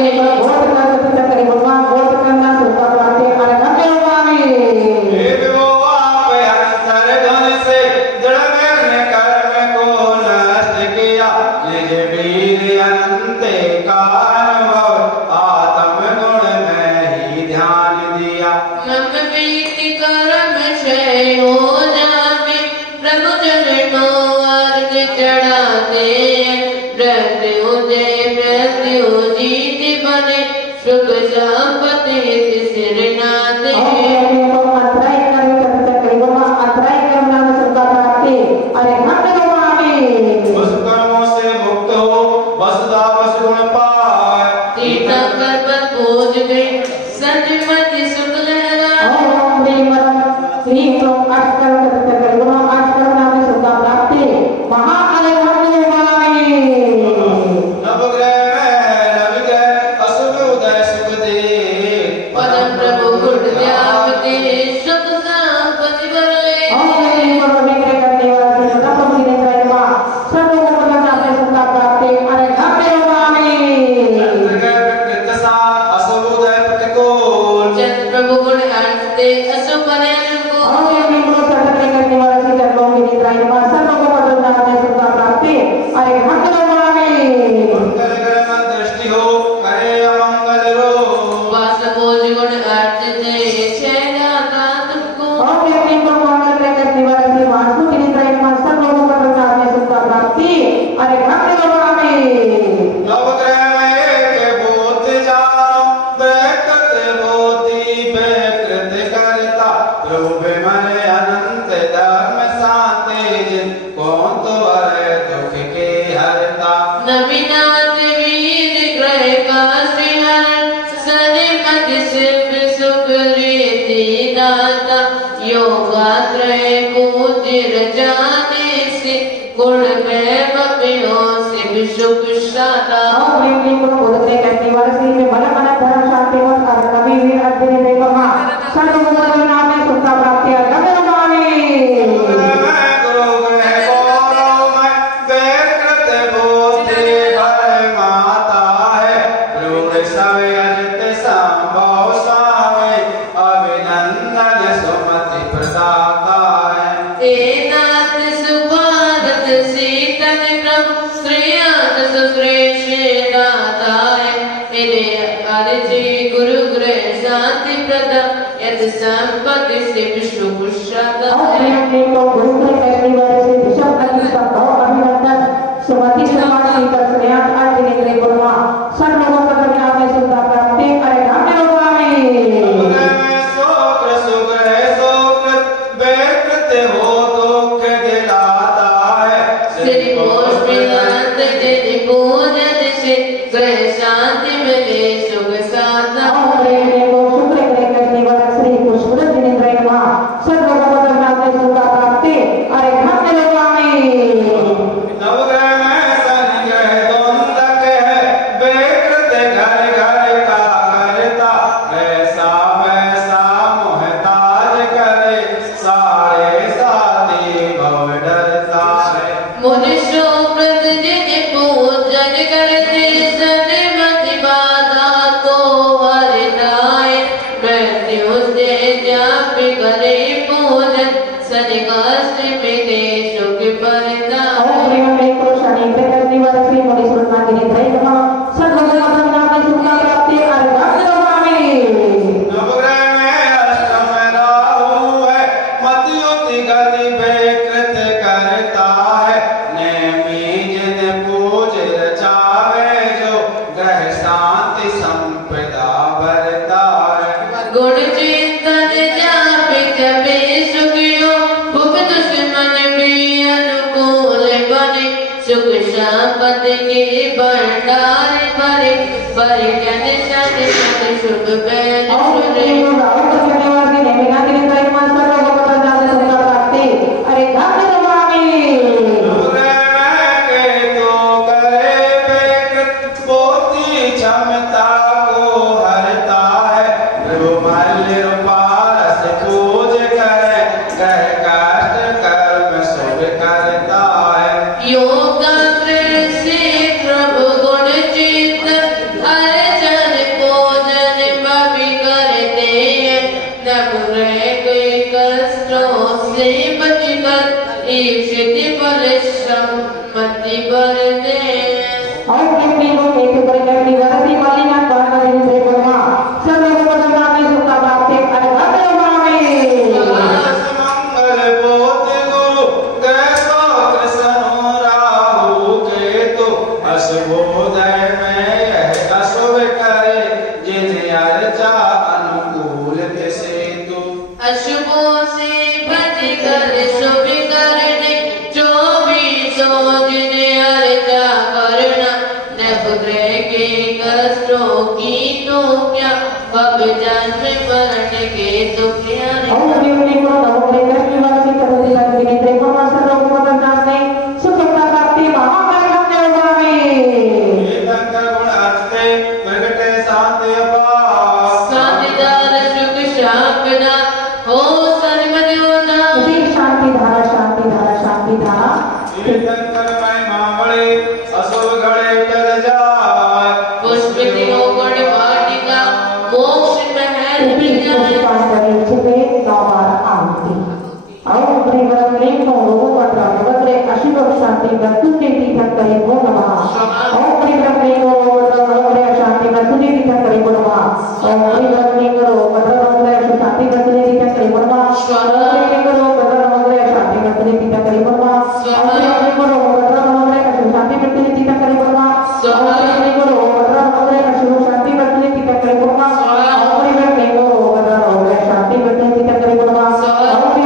एक वो आप अंतर धन से जड़ में कर्म को नष्ट किया। निज वीर अनंत का अनुभव आत्म गुण में ही ध्यान दिया। मम प्रीति कर्म क्षय हो जावे प्रभु चरणों अर्घ्य चढ़ाते हैं। मृत्युंजय मृत्यु जीत बने सुख संपदे तिसरे नाथे। उस कर्मों से मुक्त हो वसुधा वस गुण पाए। तीर्थंकर पर बोझ गए सन्मति सुख लहरा। नवग्रह में रविग्रह अशुभ उदय सुख दे। पदम प्रभु गुण ध्यावते सुख संपत्ति बरले। अशुभ उदय प्रतिकूल। जन प्रभु गुण अर्चते अशुभ पर्यन को। मंगल ग्रह में दृष्टि हो करे अमंगल रो। वास बोझ गुण अर्चते छह दाता तुमको। नवग्रह में एक बोध जानो बैकृत बोधि बैकृत करता। प्रभु विमल अनंत धर्म शांति जिन कौन तो अरे दुख के हरता। नवीनाथ वीर ग्रह का सिहर सनिमति सिद्ध सुख रीति दाता। योगात्रय पूजिर जाने से गुण में बपियो से विशुभ शाला। गुरु ग्रह गौरव में बैकृत बोधि भर माता है। प्रभु सवे अजित संभव स्वामी अभिनंदन सुमति प्रदा संपत्ति से विष्णु पुष्यता और प्रिय को गुरुकुल फेस्टिवल से बिशप अली संभव अभिनंदन सुमति समाज की तरफ आज निकले गुरुमा सब लोगों को दरमियान में सुनता प्राप्ति अरे धाम्य शांति मिले सुख साधना शुक्र करने वाला श्री पुष्प सब लोगों को दरमियान में सुनता प्राप्ति अरे धाम्य नवग्रह में सन ग्रह द्वंदक है, बेकृत घर घर का करता, ऐसा वैसा मोहताज करे, साढ़े साथी भव डरता है। मनुष्यों प्रति जिन पूजन करते सन्मति बाधा को हरताए, मृत्यु से जाप करे पूजन सन कष्ट मिटे सुख परता नवग्रह में अष्टम राहु है, मतियुति गति बेकृत करता है, नेमी जिन पूज रचावे जो, ग्रह शांति संपदा भरता है। गुण चिंतन जाप जपे सुखियो भुख दुश्मन भी अनुकूल बने, सुख संपत्ति के भंडार भरे, परिजन सद सद शुभ बैल सुने। नवग्रह में केतु करे बेकृत, पोती क्षमता को हरता है, ब्रह्मल्य पारस पूज करे, ग्रह कष्ट कर्म शुभ करता है। योग से प्रभु गुण चिंतन अर्चन पूजन भवि करते हैं, नवग्रह के कष्टों से बचकर ईप्सित परिश्रम मति बरते हैं। मंगल बोध गुरु, कैसो कृष्ण राहु केतु, अशुभोदय में यह अशुभ करे, जिन अर्चा अनुकूल सेतु। अशुभों से बच कर शुभ करने, जो भी सोचने अर्चा करना, नवग्रह के कष्टों की तो क्या, अब जन्म मरण के तो क्या तीर्थंकर गुण अर्चते, प्रगटे शांति अपार। शांतिदार सुख शांतना हो सर्वदेवता। तीर्थंकर महिमा बड़े, अशुभ घड़े टल जाए। पुष्पितियों गुण वाटिका मोक्ष महल मिल जाए। शांति बस्तुते तीर्थंकरे वो नमः। ओम श्री ब्रह्मणे शांति बस्तुते तीर्थंकरे वो नमः। ओम श्री ब्रह्मणे शांति बस्तुते तीर्थंकरे वो नमः। ओम श्री ब्रह्मणे शांति बस्तुते तीर्थंकरे वो नमः। ओम श्री ब्रह्मणे शांति बस्तुते तीर्थंकरे वो नमः। ओम श्री ब्रह्मणे शांति बस्तुते तीर्थंकरे वो नमः। ओम श्री ब्रह्मणे शांति बस्तुते तीर्थंकरे वो नमः। ओम श्री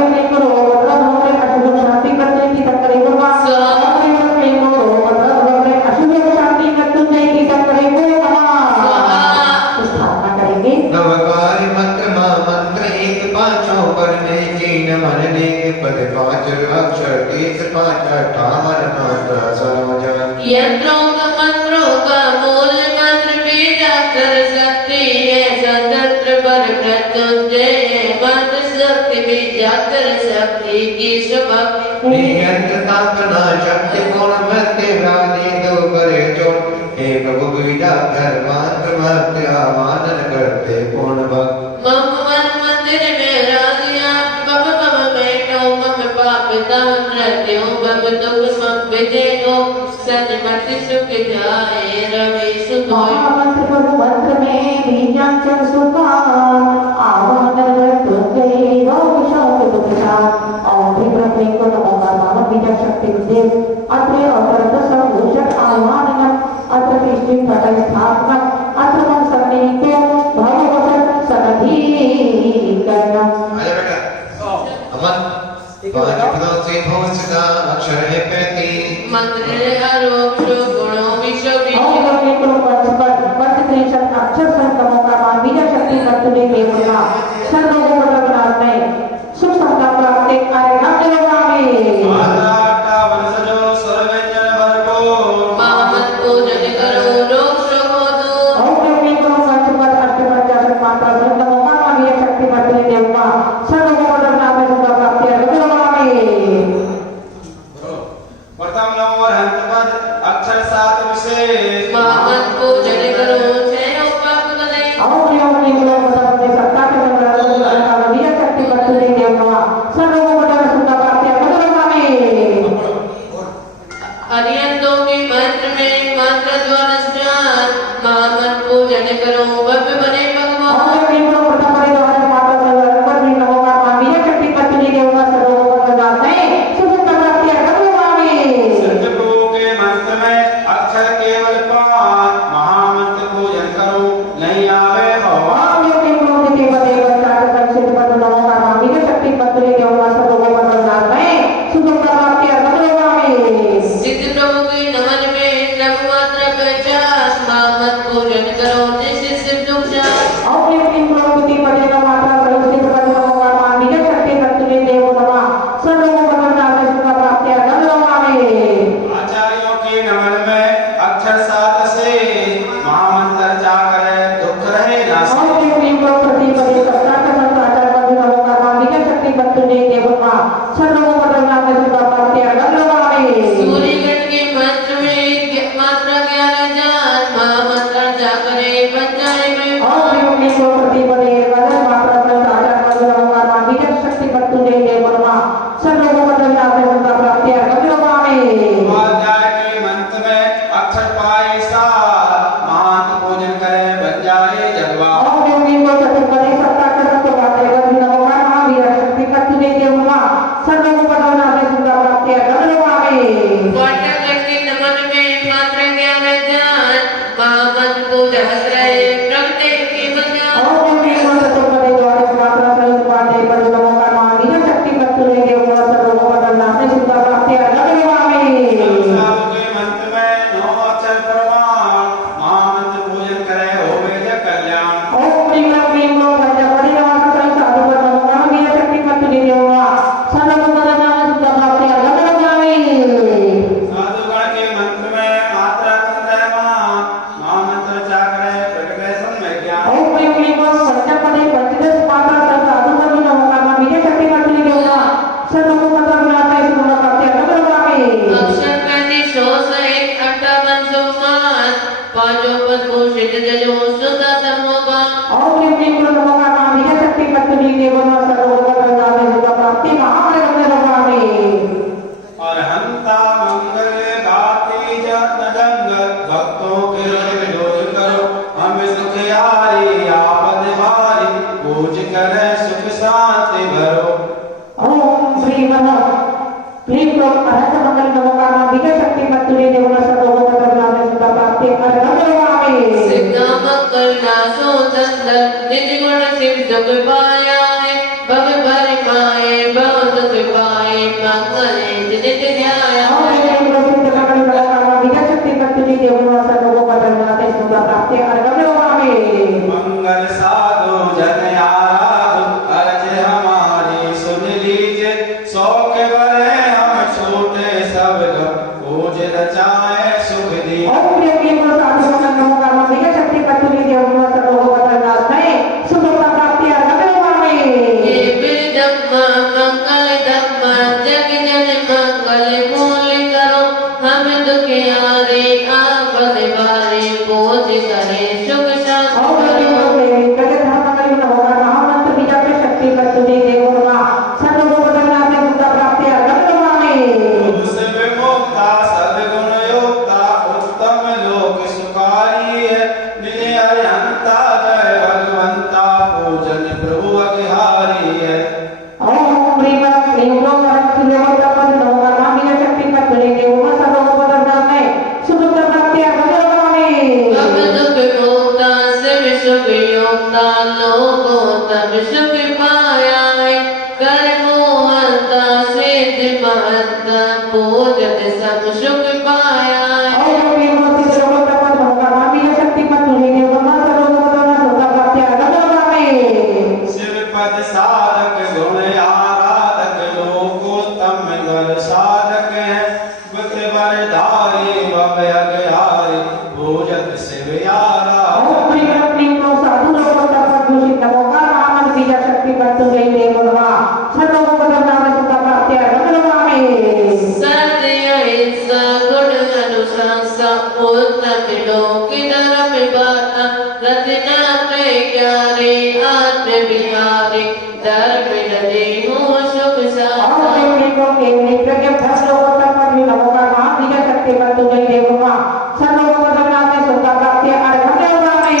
ब्रह्मणे शांति बस्तुते तीर्थंकरे वो नमः। नवकार मंत्र मंत्र एक पांचों करने चीन मनने के पद पांच अक्षर तीस पांच अठावन मंत्र सरोजन। यंत्रों का मंत्रों का मूल मंत्र बीजा कर सकती है, स्वतंत्र पर मृत्युंजय मंत्र शक्ति बीजा कर सकती की स्वभक्ति। नियंत्रता करना शक्ति गुण मृत्यु व्याधि दो करे चोट, हे प्रभु बीजा घर मंत्र मृत्यु आवाहन करते पूर्ण भक्त। मम मन मंदिर में राजिया बब बब बैठो, मम पाप तम मृत्यु बब दुख मम विजयो, सन्मति सुख जाए रवि सुख होय। मंत्र में बीजाक्षर सुखान आवाहन क्लीं को नमोकार मानव बीजा शक्ति देव अत्रे अवतरत सर्वभूषण आह्वानम अत्र कृष्ण पटल स्थापनम अत्र मम सन्निहितो भगवत सदधीकरणम। आजा बेटा अमन पानी पदों से भोसदा अक्षर है पैती मंत्र आरोप गुणों विशोभी ओम गौरी को पंचपद पंचत्रिशत अक्षर सहित नमोकार मानव बीजा शक्ति तत्वे देवता सर्वों को प्रणाम में सुख संता प्राप्ति कार्य नाम देवामी। माता वंशजो सर्वज्ञ वर्गो मामत पूजन करो रोग शोक हो दो। ओम गौरी को पंचपद अष्टपंचाशत मात्रा सहित नमोकार मानव बीजा शक्ति तत्वे देवता सर्वों को प्रणाम में सुख प्राप्ति कार्य नाम देवामी। प्रथम नव और अंत पद अक्षर 7 विशेष मामत पूजन करो छह उपाप करें। ओम गौरी को पदपति सत्ता के नमोकार बीजा शक्ति तत्वे देवता सर्वों को प्रणाम सुख प्राप्ति कार्य नाम देवामी। अरियंतों के मंत्र में मंत्र द्वारा स्नान मामत पूजन करो भव्य बने भगवान। सिद्धपुर के मंत्र में अक्षर केवल 5 महामंत्र पूजन करो नहीं आवे भगवान। सिद्ध प्रभु के नमन में नव मात्रा पहचान मामत पूजन करो जैसे सिद्ध उपचार। आचार्यों के नमन में अक्षर 7 से महामंत्र जाकर दुख रहे ना सूर्यगण के मंत्र में मात्रा 11 जान महामंत्र जाकर पंचाय में उपाध्याय के मंत्र में अक्षर पाए 7 महामंत्र पूजन करे बन जाए जगवा। वाटरगण के नमन में मात्रा 11 जान महामंत्र पूजा हसराय प्रगटे के बजान। संस्कारों के मंत्र में 9 अक्षर प्रमाण महामंत्र पूजन करे होवे जग कल्याण। साधुगण के मंत्र में मात्रा 15 महामंत्र जाकर प्रगटे सम्य ज्ञान। अक्षर 35 58 सम्मान पांचों पद भूषित जजो सुधा तमोगान। और हंता मंगल गाती जन भक्तों के हृदय डोल करो हम सुख यारी आपद भारी पूज करे सुख शांति भरो। ओम श्री नमः क्लीं लोक अनंत मंगल नमोकार मां बीजा शक्ति मत्तुरे देवना सर्वोपत प्रणाम सुधा प्राप्ति कार्य नाम देवामी। सिद्धा मंगल नाशो संदर नित्य गुण सिद्ध दुख पाया है भव भरि पाए भव दुख पाए मंगल नित्य ध्याया मंगल साधु जन आराधु अर्ज हमारी सुन लीजिए सौख्य भरे हम छूटे सब गम पूज रचाए सुख दी। ये बिर धम्मा मंगल धम्मा जग जन मंगल मूल करो हम दुखियारे आपद बारे पूज करे सुख शांति करो। उससे विमुक्ता सद्गुण योक्ता उत्तम लोक सुखारी है निज अरिहंता सब सुख पाया और ये मोती सर्व तपत होगा मामी शक्ति मत तुझे देव ब्रह्मा सर्व बदना सुता प्राप्ति अगम में शिव पद साधक गुण आराधक लोकोत्तम दर साधक है बुत वरधारी भवय अगहारी भोजत शिव यारा और प्रिय को साधु लोग तपत दूषित नमो का नाम बीज शक्ति मत तुझे देव ब्रह्मा सर्व बदना सुता प्राप्ति अगम में सत्य हिंसा गुण अनुशासन उत्तम लोक धर्म बाता रत्न प्रज्ञाने आत्म बिहारी धर्म डरे हो शुभ साता और को केवल प्रज्ञा भ्रष्ट लोग तपत नमो का नाम बीज शक्ति मत तुझे देव ब्रह्मा सर्व बदना में सुता प्राप्ति अगम में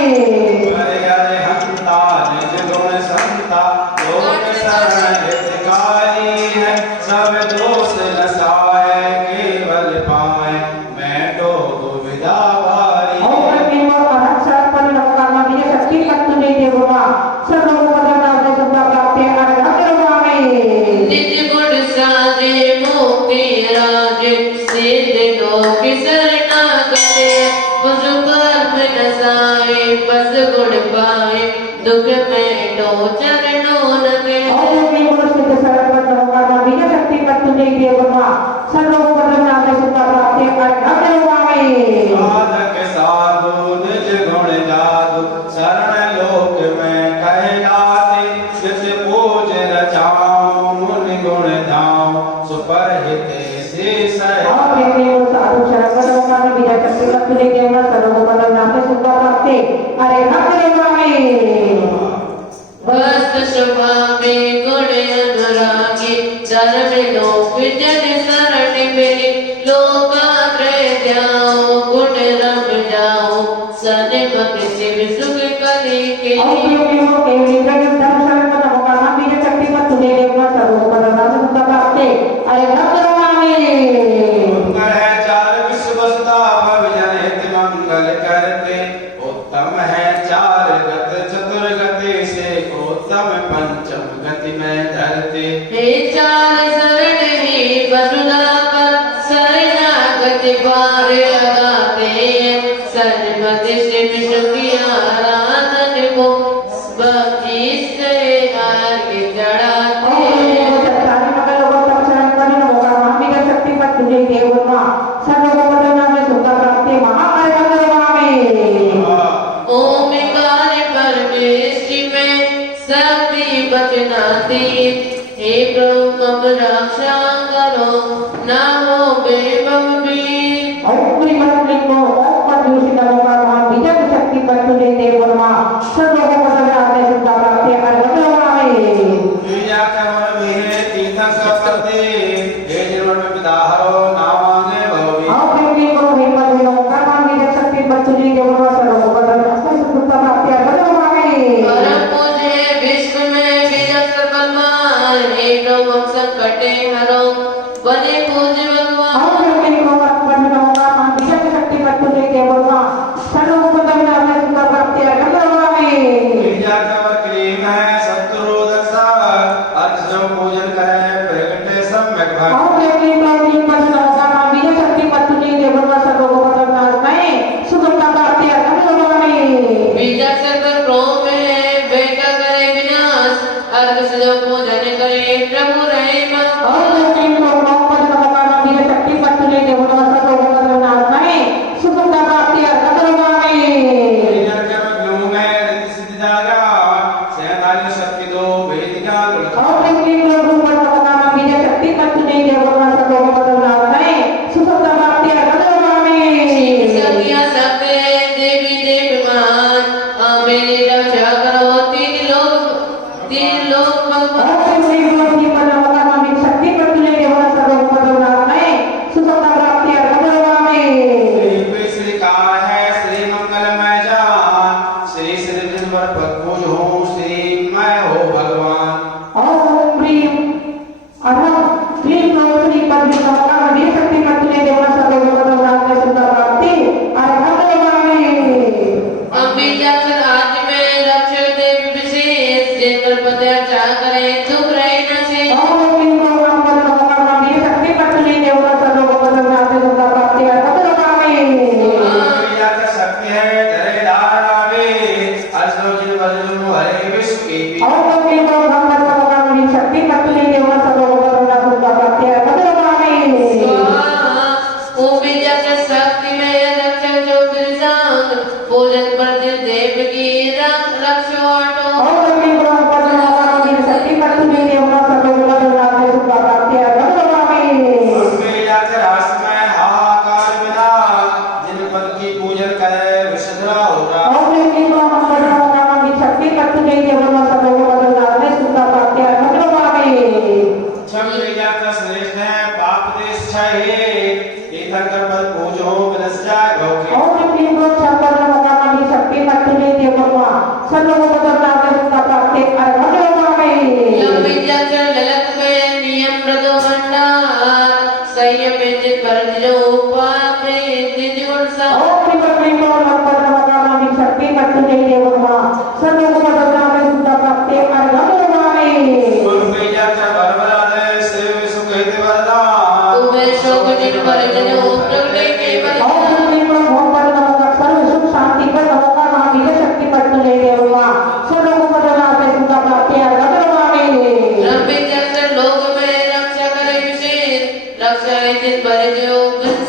हरे हंता निज गुण संता लोक शरण हितकारी है सब दोष नसाए केवल पाए मैं तो दुविधा भारी और केवल अनक्षर पर नमोकामा बीज शक्ति मत तुझे देव ब्रह्मा सर्व बदना में सुता प्राप्ति अगम में निज गुण साधे मोक्ति राजे सिद्ध लोक शरणागते बुझ कर्म नसाए बस गुण पाए दुख में डो चरणों लगे और केवल सिद्ध सरल पर नमोकामा बीज शक्ति मत तुझे देव ब्रह्मा सर्व बदना में सुता प्राप्ति अगम में साधक साधु निज गुण जादु शरण लोक में कहलाते जिस पूज रचाओ मुनि गुण धाम सुपरहित शेष और केवल साधु शरण पर नमोकामा बीज शक्ति मत तुझे देव ब्रह्मा सर्व बदना में सुता प्राप्ति अगम में वस्त स्वभावे गुण अनुरागी धर्म लोक जन शरण मेरे लोकाग्रह जाओ गुण रम जाओ सन्मग शिव सुख कली के और केवल प्रज्ञा धर्म शरण पर नमोकामा बीज शक्ति मत तुझे देव ब्रह्मा सर्व बदना में सुता प्राप्ति अगम में मंगल है चार विश्व वसुधा भवजन हित मंगल करते उत्तम है चार गत चतुर्गति से उत्तम पंचम गति में धरते हे चार शरण ही वसुधा पर शरणागति पार लगाते सन्मति शिव सुखी आराधन को भक्ति से आगे चढ़ाते ओमकार परमेश्वरी में सभी बचनाती हे ब्रह्म रक्षा करो ना हो बेबम भी दुनिया कमल में तीर्थक सपते हे जीवन में पिताहरो नामाने भवी परम पूज्य विश्व में विजय भगवान हे ब्रह्म संकटे हरो बने पूज्य भगवान दुनिया कमल क्रीम है शत्रु दक्षा अर्जुन पूजन करे प्रकट सम्यक भक्त विजय सकल क्रोम में बेटा करे विनाश अर्घ सजो पूजन करे प्रभु रहे भक्त दुनिया कमल ग्लू में रिद्धि सिद्धि जागा सेनाली शक्ति दो वेदिका गुण श्रेष्ठ है पाप देश छाये तीर्थन कर पद पूजो बलस जाए भौके ओम क्लीं ग्लौं छापर्ण मकामि शक्ति मत्तुले देवमा सर्वोपदनामे सुता प्राप्ते अर्घ्यमामे यम विद्याचर ललक में नियम प्रदो भंडार संयम जित पर जो पापे निजुण सा ओम क्लीं ग्लौं छापर्ण मकामि शक्ति मत्तुले देवमा सर्वोपदनामे सुता प्राप्ते अर्घ्यमामे गुरु मैया च बरबरादे सेव सुख हित वरदान तुम्हें शोक जिन पर जनो प्रगटे के बल ओम क्लीं ग्लौं भगवते नमः सर्व सुख शांति पर मकामि शक्ति मत्तुले देवमा सर्वोपदनामे सुता प्राप्ते अर्घ्यमामे ब्रह्म विद्याचर लोक में रक्षा करे विशेष रक्षा जित पर जो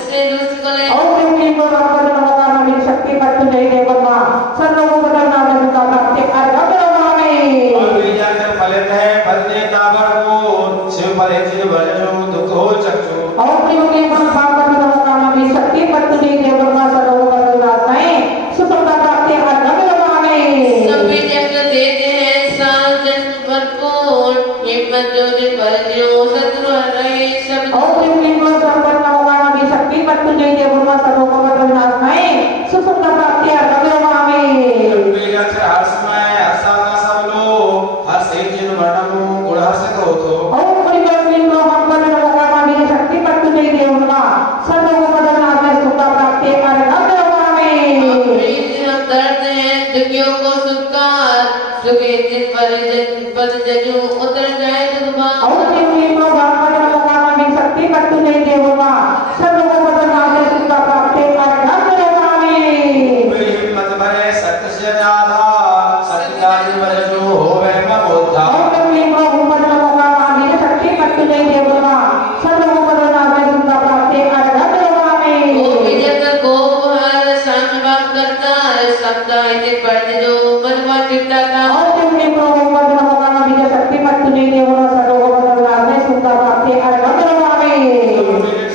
से दुष्ट करे ओम क्लीं ग्लौं भगवते नमः शक्ति मत्तुले देवमा सर्वोपदनामे सुता प्राप्ते अर्घ्यमामे और मैया च फलित है फलनेता भरपूर शिव फले जिन भजो दुख हो चक्षु ओम क्लीं ग्लौं भगवते नमः शक्ति मत्तुले देवमा सर्वोपदनामे सुता प्राप्ते अर्घ्यमामे सब विद्याचर देते हैं साजन भरपूर हिम्मत जो जिन पर जो शत्रु हरे सब ओम क्लीं ग्लौं भगवते शक्ति मत्तुले देवमा सर्वोपदनामे सुता प्राप्ते अर्घ्यमामे मैया च हर समय हर्षा का सब लोग हर से जिन वर्णमु गुण हर्ष कहो तो ओम क्लीं ग्लौं भगवते नमः शक्ति मत्तुले देवमा सर्वोपदनामे सुता प्राप्ते अर्घ्यमामे हम दर्द हैं दुखियों को सुखार सुखे जिन पर पद जजू उतर जाए दुख भाग ओम क्लीं ग्लौं भगवते नमः शक्ति मत्तुले देवमा सर्वोपदनामे सुता प्राप्ते अर्घ्यमामे कोई हिम्मत भरे सत्य से आधार सत्यादि भजो होवे ममोद्धार ओम क्लीं ग्लौं भगवते नमः शक्ति मत्तुले देवमा सर्वोपदनामे सुता प्राप्ते अर्घ्यमामे ओ विजय को हर संभाव करता है सबका जिन पर जो मनवा चिट्टाता ओम क्लीं ग्लौं भगवते नमः शक्ति मत्तुले देवमा सर्वोपदनामे सुता प्राप्ते अर्घ्यमामे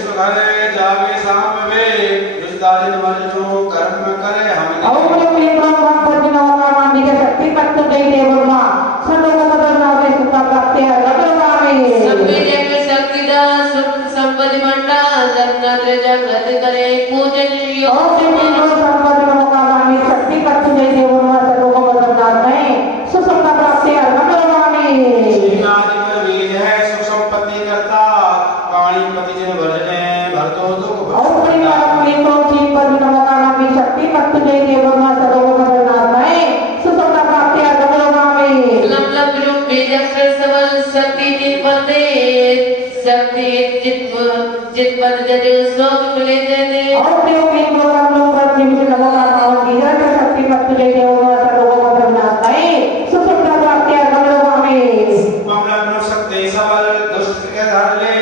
सुखरे जावे साम वे दुष्टादिन भजो कर्म करे हमने ओम क्लीं ग्लौं भगवते नमः शक्ति मत्तुले देवमा सर्वोपदनामे सुता प्राप्ते अर्घ्यमामे सब विजय में शक्तिदा सुख संपत्ति भंडार धर्मनाथ जागृत करे पूजन योग ओम क्लीं ग्लौं भगवते नमः शक्ति मत्तुले देवमा सर्वोपदनामे सुता प्राप्ते अर्घ्यमामे आदि पर वीर है सुख संपत्ति करता पाणी पति जिन भजने भर दो दुख ओम क्लीं ग्लौं नमः शक्ति मत्तुले देवमा सर्वोपदनामे सुता प्राप्ते अर्घ्यमामे लम लम रूप विजय सबल शक्ति जिन बंदे शक्ति जित पद जजू सोच मिले जने ओम क्लीं ग्लौं नमः शक्ति मत्तुले देवमा सर्वोपदनामे सुता प्राप्ते अर्घ्यमामे ममलम शक्ति सबल दुष्ट के धर ले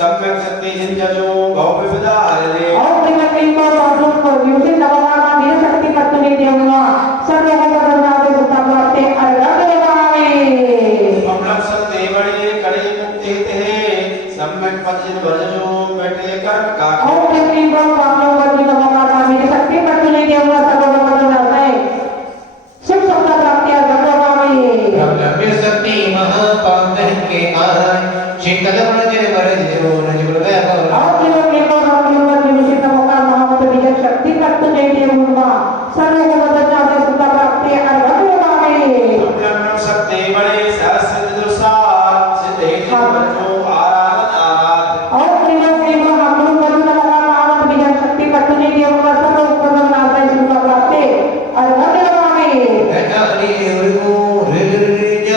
सम्यक शक्ति जिन जजो बहु विविधा हर ले ओम क्लीं ग्लौं नमः शक्ति मत्तुले देवमा सर्वोपदनामे सुता प्राप्ते अर्घ्यमामे ममलम शक्ति बड़े कड़ी मुक्ति ते सम्यक पद जिन भजो बैठे कर्म का ओम क्लीं ग्लौं नमः शक्ति मत्तुले देवमा सर्वोपदनामे सुता प्राप्ते अर्घ्यमामे ब्रह्म शक्ति महापावन के आन शीतल जिन पर जो नजुल वैभव ओम क्लीं ग्लौं नमः शक्ति मत्तुले देवमा सर्वोपदनामे सुता प्राप्ते अर्घ्यमामे ममलम शक्ति बड़े सहस्र दुर्सार सिद्धे जिन भजो आराधन आराध ओम क्लीं ग्लौं नमः शक्ति मत्तुले देवमा सर्वोपदनामे सुता प्राप्ते अर्घ्यमामे ऐनानी उर्गो हृदय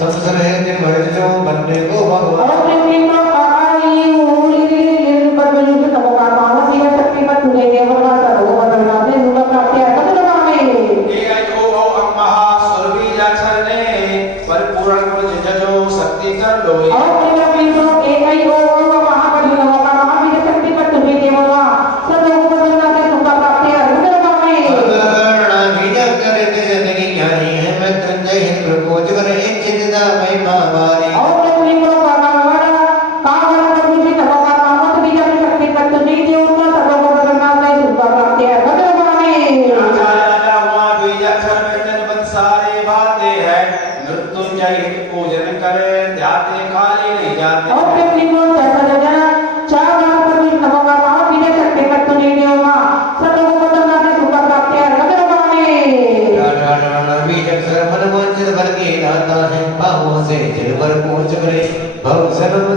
संसर है जिन पर जो बनने को भगवान ओम क्लीं ग्लौं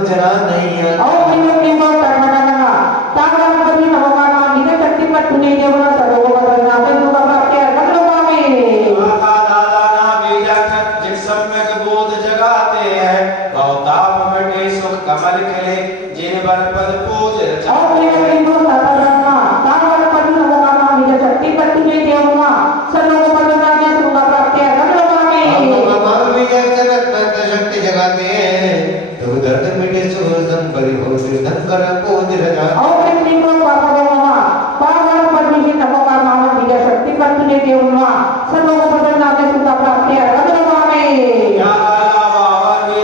जरा नहीं है और प्रेम को तड़मना तांगड़ा बनी नवमाना निज शक्ति पर तूने देवना सर्व बदलना पे तू बाबा के गंगवा में माता दादा ना बीजक जिन सम्यक बोध जगाते हैं भवताप मिटे सुख कमल खिले जिन बल पद पूज और प्रेम को तड़मना तांगड़ा बनी नवमाना निज शक्ति पर तूने देवना सर्व बदलना पे तू बाबा के गंगवा में शक्ति जगाते हैं तो दर्द मिटे सुधन परिभव धन कर पूज रजा और प्रेम को बाबा बाबा पावन परमेश्वर नवमा मामा निज शक्ति पर तूने देवना सर्व बदलना पे तू बाबा के गंगवा में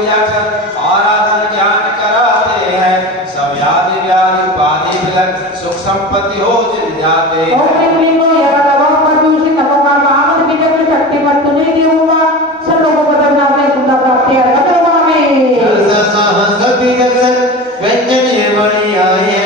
आराधन ज्ञान कराते हैं सब याद व्याधि उपाधि मिलन सुख संपत्ति हो जिन जाते और प्रेम को यारा नवमा परमेश्वर नवमा मामा निज शक्ति पर तूने देवना सर्व बदलना पे तू बाबा के गंगवा में सभी अक्षर व्यंजन ये बड़ी आए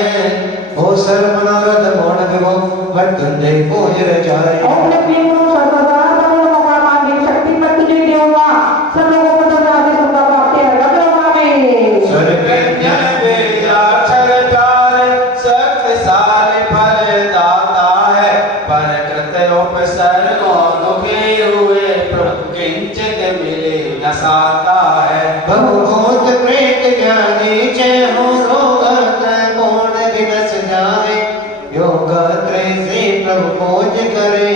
हो सर्व मनोरथ मोन विभो वर्तुंजय पूज रचाए और प्रेम को सर्वदा नवमा मामा शक्ति पर तूने देवना सर्व बदलना पे तू बाबा के गंगवा में स्वर व्यंजन बीजाक्षर प्यार शक्तिशाल फल दाता है पर कृत उपसर्गो दुखे हुए प्रभु किंचित मिले न साता है बहुभूत प्रेत ज्ञानी जय हो रोगत्र पूर्ण विनश जाए योगत्र से प्रभु पूज करे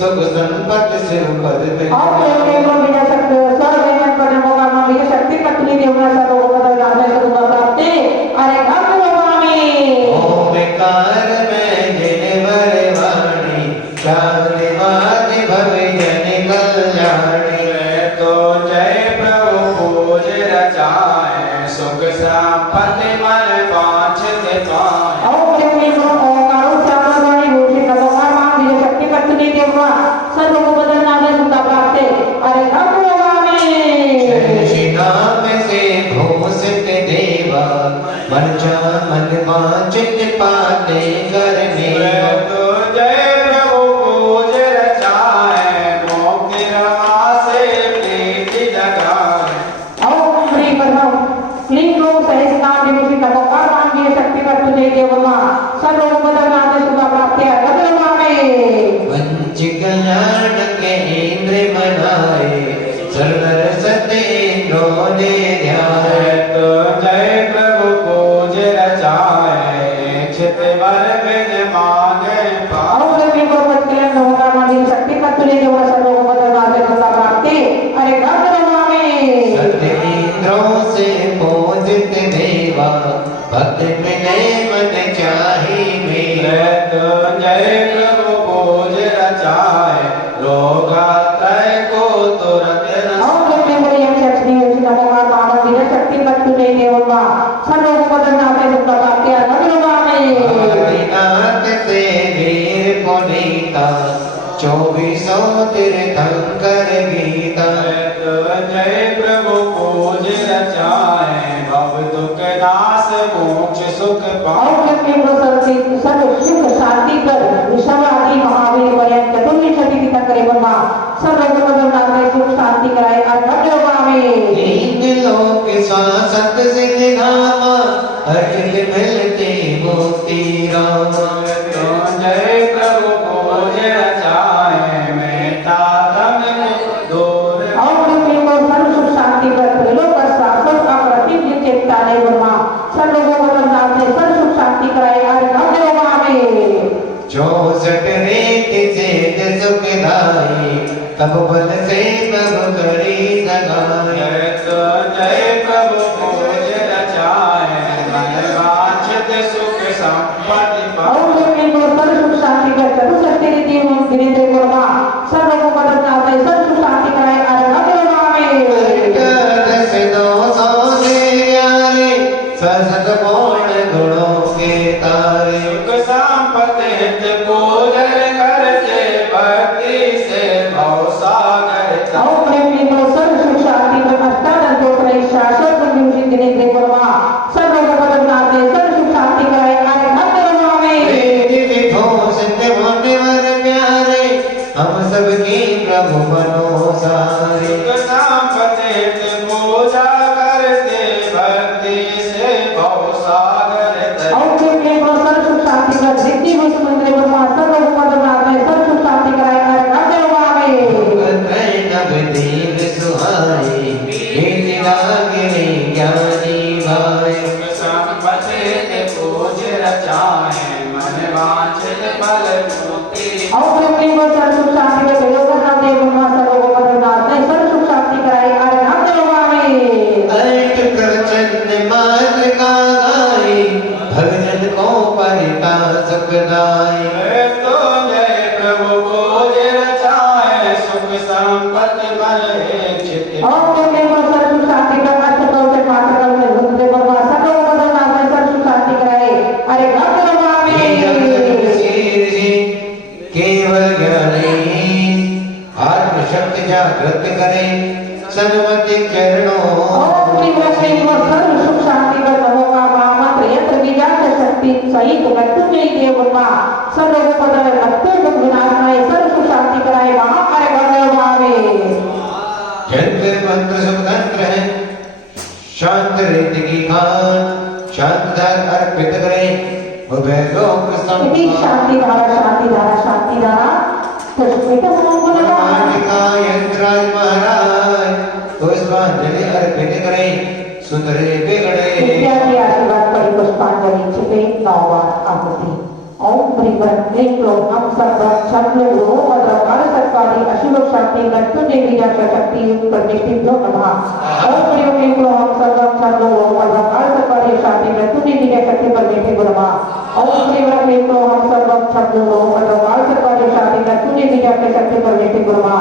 सुख संपत्ति से पद में और प्रेम को बिना शक्ति स्वर्ग में पड़ने होगा मां बिना शक्ति पर तूने देवना सर्व बदलना पे तू बाबा प्राप्ति अरे गंगवा में ओम विकार में जिन वर वाणी शांतिवादी भव जन कल्याणी तो जय प्रभु पूज रचाए सुख संपत्ति मन वांछित पाए और प्रेम को ओंकारो श्यामवाणी भूषित नवमा मां बिना शक्ति पर तूने देवना सर्व बदलना पे तू बाबा प्राप्ति अरे गंगवा में श्री नाम से घोषित देवा मन वांछित पाते करने तो जय प्रभु पूज रचाए मोक्ति रमा से प्रीति जगाए ओम श्री ब्रह्म क्लीन रूप सहित नाम विभूषित नवकार नाम की शक्ति पर तुझे देवमा सर्व बदलना पे सुख प्राप्ति है गंगवा में वंच कल्याण के इंद्र मनाए सर्वर सतेन्द्रों ने ध्याए तो जय प्रभु पूज रचाए चित वर बिन मांगे पाए और भी को बचकले नवकार नाम की शक्ति पर तुझे देवमा सर्व बदलना पे सुख प्राप्ति अरे गंगवा में सतेन्द्रों से पूजित देवा भक्त मिले मन चाही मेरा तो जय प्रभु पूज रचाए रोगात्रय को तुरंत और भी को यह शक्ति नवकार नाम की शक्ति पर तुझे देवमा सर्व बदलना पे सुख प्राप्ति है गंगवा में आदिनाथ से वीर पुनीता 2400 तीर्थंकर गीता तो जय प्रभु पूज रचाए भव दुख नाश मोक्ष सुख पाए और के प्रसरती सर्व सुख शांति कर विषम आदि महावीर पर्यंत चतुर्विंश शती तक करे ब्रह्मा सर्व बदलना पे सुख शांति कराए और गंगवा में तीन लोक शासक सिद्ध धाम अर्जित मिलते मुक्ति राम तो जय प्रभु पूज रचाए मेता धन दूर और के सर्व सुख शांति कर त्रिलोक शासन का प्रतीक चेता ने ब्रह्मा सर्व बदलना पे सर्व सुख शांति कराए और गंगवा में 64 रेत से सुखदाई तब बल से तब करी सगाई तो जय प्रभु पूज रचाए मन वांछित सुख संपत्ति पाए और के सर्व सुख शांति कर चतुर्षष्टि रीति गिरिंद्र ब्रह्मा सर्व बदलना पे सर्व सुख शांति कराए और गंगवा में दस 200 से प्यारे ससत पूर्ण गुणों के तारे सुख संपत्ति हित पूजन करते भक्ति से भव सागर और प्रेम को सर्व सुख शांति पर अष्टादश दोष रही शाश्वत विभूषित गिरिंद्र ब्रह्मा सर्व बदलना पे सर्व सुख शांति कराए और गंगवा में विभूषित होने वाले प्यारे हम सबकी प्रभु बनो सारे सुख संपत्ति हित पूजा करते भक्ति से के सर्व सुख शांति कर जितनी भी समुद्र ब्रह्मा सर्व उपद बनाते सर्व सुख शांति कराए हर गाते उगावे नव दीन सुहाए मेरी रागिनी ज्ञानी भाई संपत्ति पूज रचाए मन वांछित फल मुक्ति और के सर्व सुख शांति कर देव नाम देव ब्रह्मा सर्व उपद बनाते सर्व सुख शांति कराए हर गाते उगावे अष्ट प्रवचन मात्र का गाए भगजन को परिता सुखदाई तो जय प्रभु पूज रचाए सुख संपत्ति बल चित और के सर्व सुख शांति का अर्थ प्रवचन मात्र कर देव ब्रह्मा सर्व उपद बनाते सर्व सुख शांति कराए हर गाते उगावे केवल ज्ञानी आत्मशक्ति जागृत करे सन्मति चरणों सुख शांति का नमो का मात्र यंत्र विजात शक्ति सहित मृत्युंजय देव ब्रह्मा सर्व पद मृत्यु दुख विनाशमय सर्व सुख शांति कराए वहां पर गौरवावे यंत्र मंत्र सब तंत्र है शांत रीति की खान शांत दार अर्पित करे उभय लोक इति शांति धारा तो बेटा समूह लगा का यंत्र महाराज तो स्वांजलि अर्पित करे सुंदरे बिगड़े इत्यादि आशीर्वाद परि पुष्पांजलि छिपे 9 बार आहुति ओम ब्रीवर क्लो हम सब छंद लो और सत्वादी अशुभ शांति मृत्युंजय बीजा शक्ति प्रतिष्ठितो नमः ओम ब्रीवर क्लो हम सब छंद लो और सत्वादी शांति मृत्युंजय बीजा शक्ति प्रतिष्ठितो नमः ओम ब्रीवर क्लो हम सब छंद लो और सत्वादी शांति मृत्युंजय बीजा शक्ति प्रतिष्ठितो नमः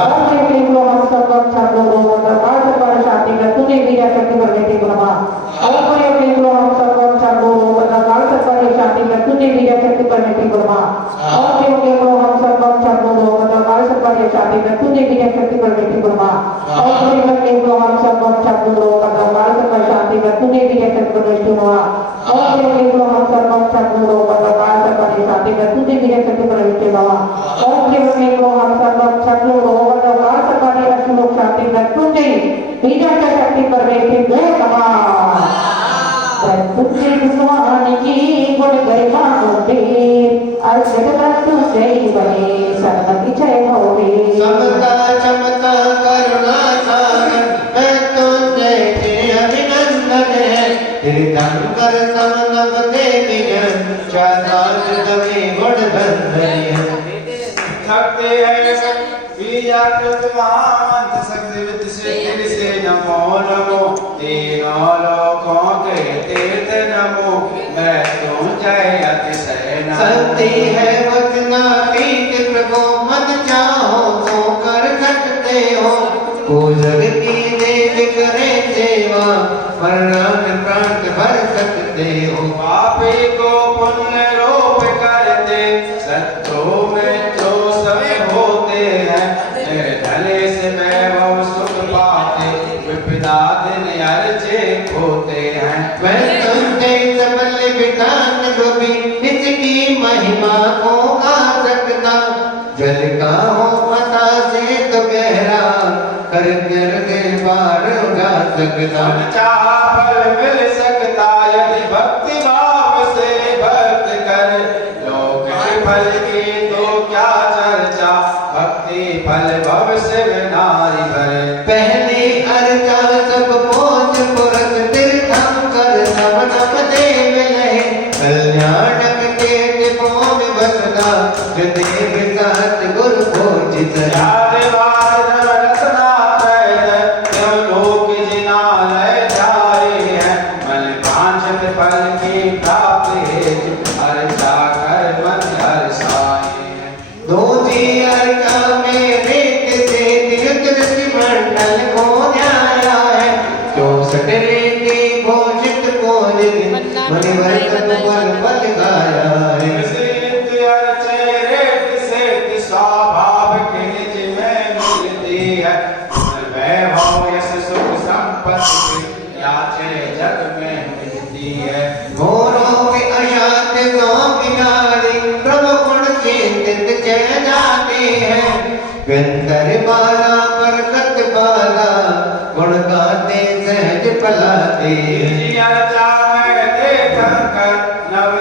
ओम ब्रीवर क्लो हम सब छंद लो और सत्वादी शांति मृत्युंजय बीजा शक्ति प्रतिष्ठितो नमः ओम ब्रीवर क्लो हम सब छंद लो और सत्वादी शांति मृत्युंजय बीजा शक्ति परमेति गुरुमा और के हम सब छंद लो मतलब काल सत्वादी शांति मृत्युंजय बीजा शक्ति परमेति गुरुमा और के हम सब छंद लो मतलब काल सत्वादी शांति मृत्युंजय बीजा शक्ति परमेति गुरुमा और के हम सब छंद लो मतलब काल सत्वादी शांति मृत्युंजय बीजा शक्ति परमेति गुरुमा और के हम सब छंद लो मतलब काल सत्वादी अशुभ शांति मृत्युंजय बीजा शक्ति परमेति गुरुमा तुझे भगवान की गुण गरिमा होवे अर्जगत जय बने सर्वति जय होवे समता क्षमता करुणा सागर मैं तुझे के अभिनंदन है तेरे धन कर समनव देवी जन चादार दमे गुण धन थकते हैं बीजा कृतवान सकते विद से तेरे से नमो नमो तीनों लोकों के तीर्थ नमो मैं तुम जय अतिशय सत्य है वचना कीट प्रभु मन चाहो तो कर सकते हो पूजन की देव करे सेवा मरणान प्राण भर सकते हो पापी को पुण्य रूप करते सत्रों में जो समय होते हैं निर्धले से वैभव सुख पाते विपदा दिन अर्चे होते हैं मैं तुमसे सबल विधान गोपी इसकी महिमा को गा सकता जल का हो पता से तो गहरा कर के पार उड़ा सकता चाह फल मिल सकता यदि भक्ति भाव से भक्त कर लोक के फल की तो क्या चर्चा भक्ति फल भविष्य में नारी भरे पहली अर्चा सब पहुंच पुरख तीर्थम कर सब नम देव लहे कल्याणक के टिपों में बसदा जो देव साथ गुरु भोजित फल की प्राप्ति अर्चा कर मन हर्षाए दूजी अर्चा में रेत से तीर्थ मंडल को न्याया है 64 रेती भोजित को मुनिवर तन पल पल गाया है स्वाभाविक निज में मिलती है वैभव यश सुख संपत्ति याचे जग में मिलती है घोरों की अशांति को किनारी प्रभु गुण चिंतित चल जाते हैं गंधर माला बरकत बाला गुण गाते सहज पलाते अर्चा में देखकर नव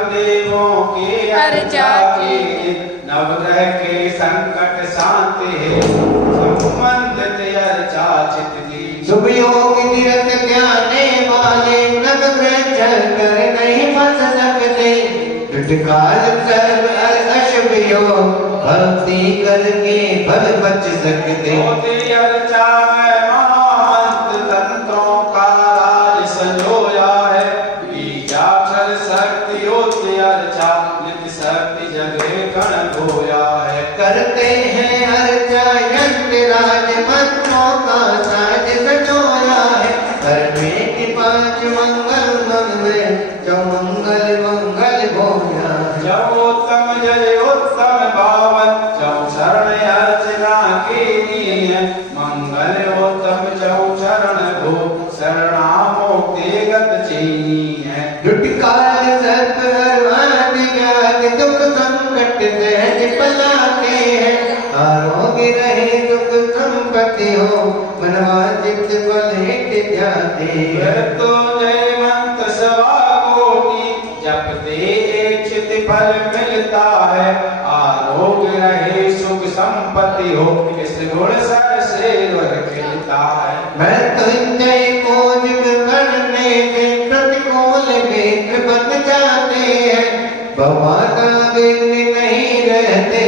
शुभ योग तीरथ ज्ञाने वाले नवग्रह चलकर नहीं फंस सकते। काल सर्व अशुभ योग भक्ति करके भल बच सकते। होती अर्चा में महामंत्र तंत्रों का राज संजोया है। बीजाक्षर शक्ति होती अर्चा नित्य शक्ति जगह गण धोया है। करते हैं अर्चा यंत्र राज मंत्रों का साज सजोया है। करने के पांच मंगल मंगल जो मंगल मंगल भोया है। जब उत्तम जय उत्तम पावन जब शरण अर्चना कीनी है। मंगल उत्तम जब चरण भो शरणामुक्ति गत चीनी है। दुष्काल सर्प हरवान ज्ञान दुख संकट सहज पलाते हैं। आरोग्य रहे दुख संपत्ति हो मनवांचित फल हित जाते हैं। मृत्युंजय मंत्र सवा कोटि जपते इच्छित फल मिलता है। आरोग्य रहे सुख संपत्ति हो इस गुण सर से खिलता है। मृत्युंजय को जिक्र करने से प्रतिकूल मित्र बन जाते हैं। भगवान बिन नहीं रहते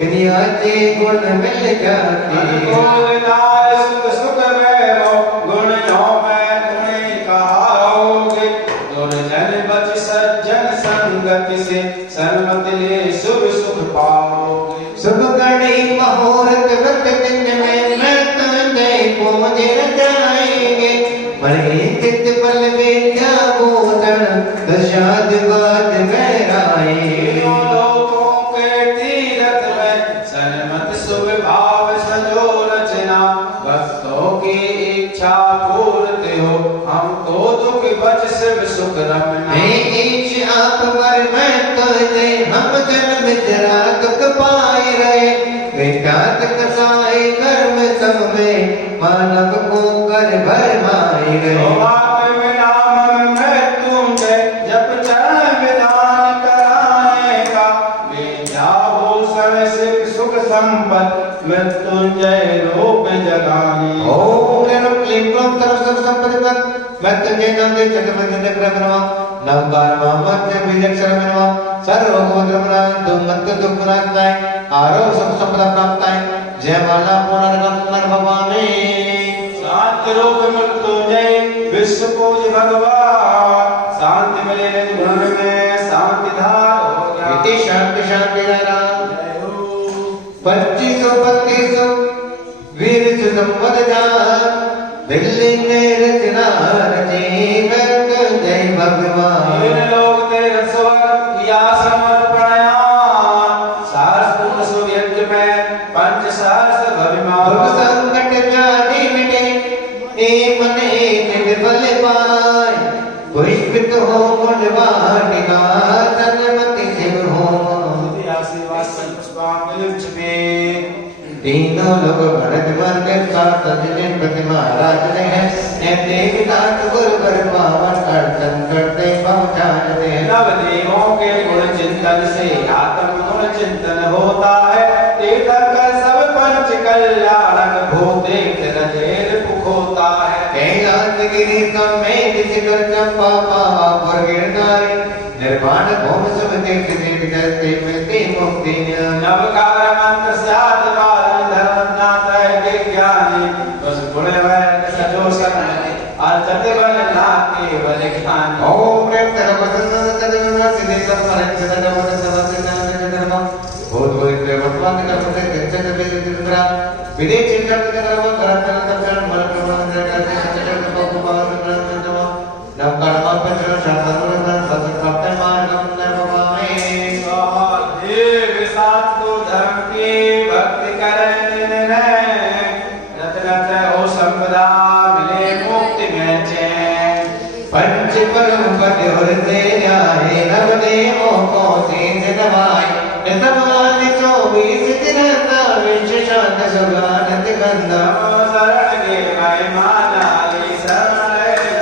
दुनिया के गुण मिल जाते हैं। अनुकूलतार सुख सुख वैभव गुणों में तुम्हें कहाओगे। दुर्जन बच सज्जन संगति से सन्मति ले शुभ सुख पाओगे। शुभ घड़ी मुहूर्त वक्त दिन में मृत्युंजय को मुझे जाएंगे। मरे चित बल विद्या बोधन दशाद बाद गहराएंगे। लोकों के तीरथ में सन्मत शुभ भाव सजो रचना। भक्तों की इच्छा पूर्ति हो हम तो दुख बच शिव सुख रमना। इच आप पर मैं तुझे हम जन्म जरा दुख पाए रहे। विख्यात कसाई कर्म सब में मानव को कर भर माए रहे। नाम मृत्युंजय जप चरण विधान कराने का। विद्याभूषण सिख सुख संपत मृत्युंजय रूप जगाने। ओम नमः क्लीं क्लों तरव सर्व संपत्तिपद मृत्युंजय नाम दे चक्रवर्ती चक्र नमः। नमकार मामच बीजक्षर नमः। सर्व भगवद्रमनाम तुम मंत्र दुख नाथाय आरोग्य सुख संपदा प्राप्ताय। जय माला पुनर्गमन भवानी। शांति रूप मृत्युंजय विश्व पूज भगवान। शांति मिले निज गुण में शांति धार हो गया। इति शांति शांति राम। जय हो। 2532 वीर संवद जान दिल्ली में रचना रची मृत्युंजय भगवान। इन लोग तेरे स्वर किया समर्पणयान। सहस्त्र सुयज्ञ में पंच सहस्त्र दुख भविमान। संकट जाने मिटे एक मन एक निर्बल पाए। पुष्पित हो गुण वाटिका सन्मति शिव हो। आशीर्वाद संपुष्पांजलि में तीनों लोग भरत वर्ग सात जिन प्रतिमा राजते हैं। देवी दात गुरु पर पावन कीर्तन करते पहुँचाते हैं। नवदेवों के गुण चिंतन से आत्म गुण चिंतन होता है। तीर्थंकर सब पंच कल्याणक भूते रजेल मुख होता है। कैलाश गिरी समेत शिखर चंपा पावा गिरनारी। निर्वाण भौम सब तीर्थ तीर्थ करते मिलती मुक्ति। नवकार मंत्र सात बार धर्मनाथ विज्ञानी। बस गुण वैद सजो सन्मति अर्चत बल नाथ केवल ज्ञानी। ओम प्रेम तदवना सिद्धि संपन्न सदगमन समस्त धर्म भूत भूत वर्तमान कर्मते त्यक्त विद्रा विदे चिंतन कर्म करतन तक्षण मन प्रमाण करते सचल तपो पावन नमः। नमकार पंचन शांतन सत प्राप्त मार्गम नरभवामे। देव साधु धर्म की भक्ति करने रत रत हो संपदा मिले मुक्ति में चैन। पंच परम पद हृदय न्याय नवदेवों को तीन नवाय। नतमान 24 दिन विश शांत सुगानंद गंधा। शरण के महिमा नाली शरण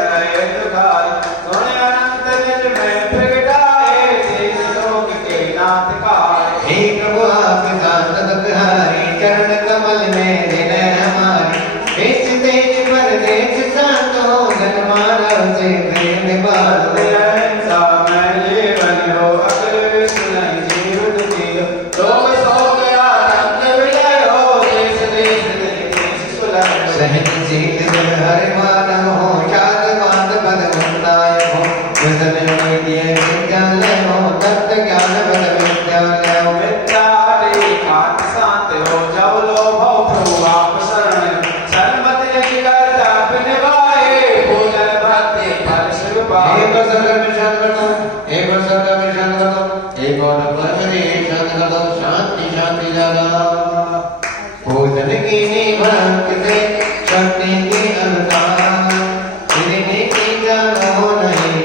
रहे दुखारी। सोने अनंत निज में प्रगटाए देश लोक के नाथ काल। हे प्रभु आप शांत दुखहारी चरण कमल में हृदय हमारे। इस तेज पर दे विद्यालय हो तत्व ज्ञान बल विद्यालय हो विद्यालय खात शांत हो जब लो भव प्रभु आप शरण सन्मति यदि करता निभाए भोजन भक्ति फल शिव पाए एक सर्ग में शांत कर दो एक सर्ग में शांत कर दो एक और परमरी शांत कर दो शांति शांति जगा भोजन की निभक्त से शक्ति की अनुसार इन्हीं की जानो नहीं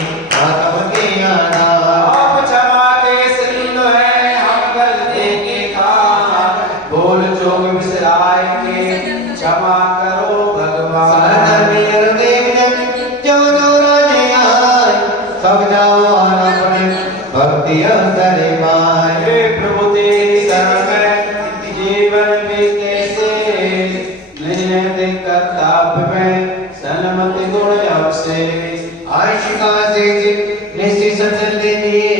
आत्म की आधार आप क्षमा के सलीन है हम गलती के खान बोल चोक बिसराए के क्षमा करो भगवान जो जो राजे आए सब जाओ अपने भक्ति अंतर पाए हे प्रभु तेरी शरण में जीवन बीते से निर्णय कर्तव्य में सन्मति गुण अवशेष आशिका से निश्चित सचल दीजिए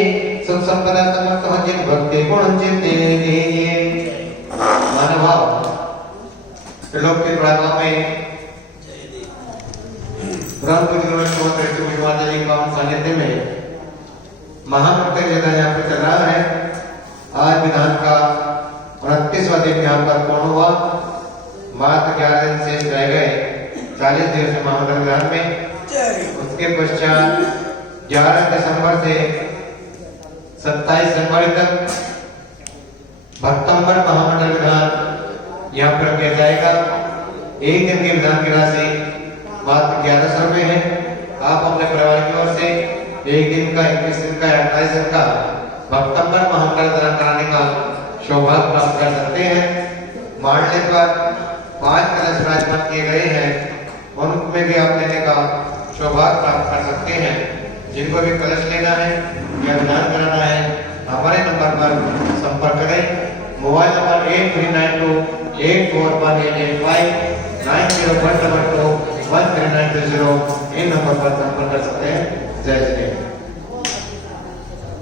सुख संपदा समर्थ हो जिन भक्ति गुण चित दीजिए मानव लोक के प्राणों में ब्रह्म पुत्र माता जी का सानिध्य में महाप्रत्यय जगह यहाँ पे चल रहा है। आज विधान का 29वां दिन यहाँ पर पूर्ण हुआ। मात्र 11 दिन शेष रह गए 40 दिवसीय महामंडल विधान में। उसके पश्चात 11 दिसंबर से 27 जनवरी तक भक्तंबर महामंडल विधान यहाँ पर किया जाएगा। एक दिन के विधान की राशि मात्र 1100 रुपये है। आप अपने परिवार की ओर से एक दिन का 21 दिन का 28 दिन का भक्तंबर महामंडल विधान कराने का सौभाग्य प्राप्त कर सकते हैं। मांडले पर 5 कलश विराजमान किए गए हैं, उनमें भी आप लेने का सौभाग्य प्राप्त कर सकते हैं। जिनको भी कलश लेना है या विधान कराना है हमारे नंबर पर संपर्क करें। मोबाइल नंबर 8392841885 9012221390 इन नंबर पर संपर्क कर सकते हैं। जय श्री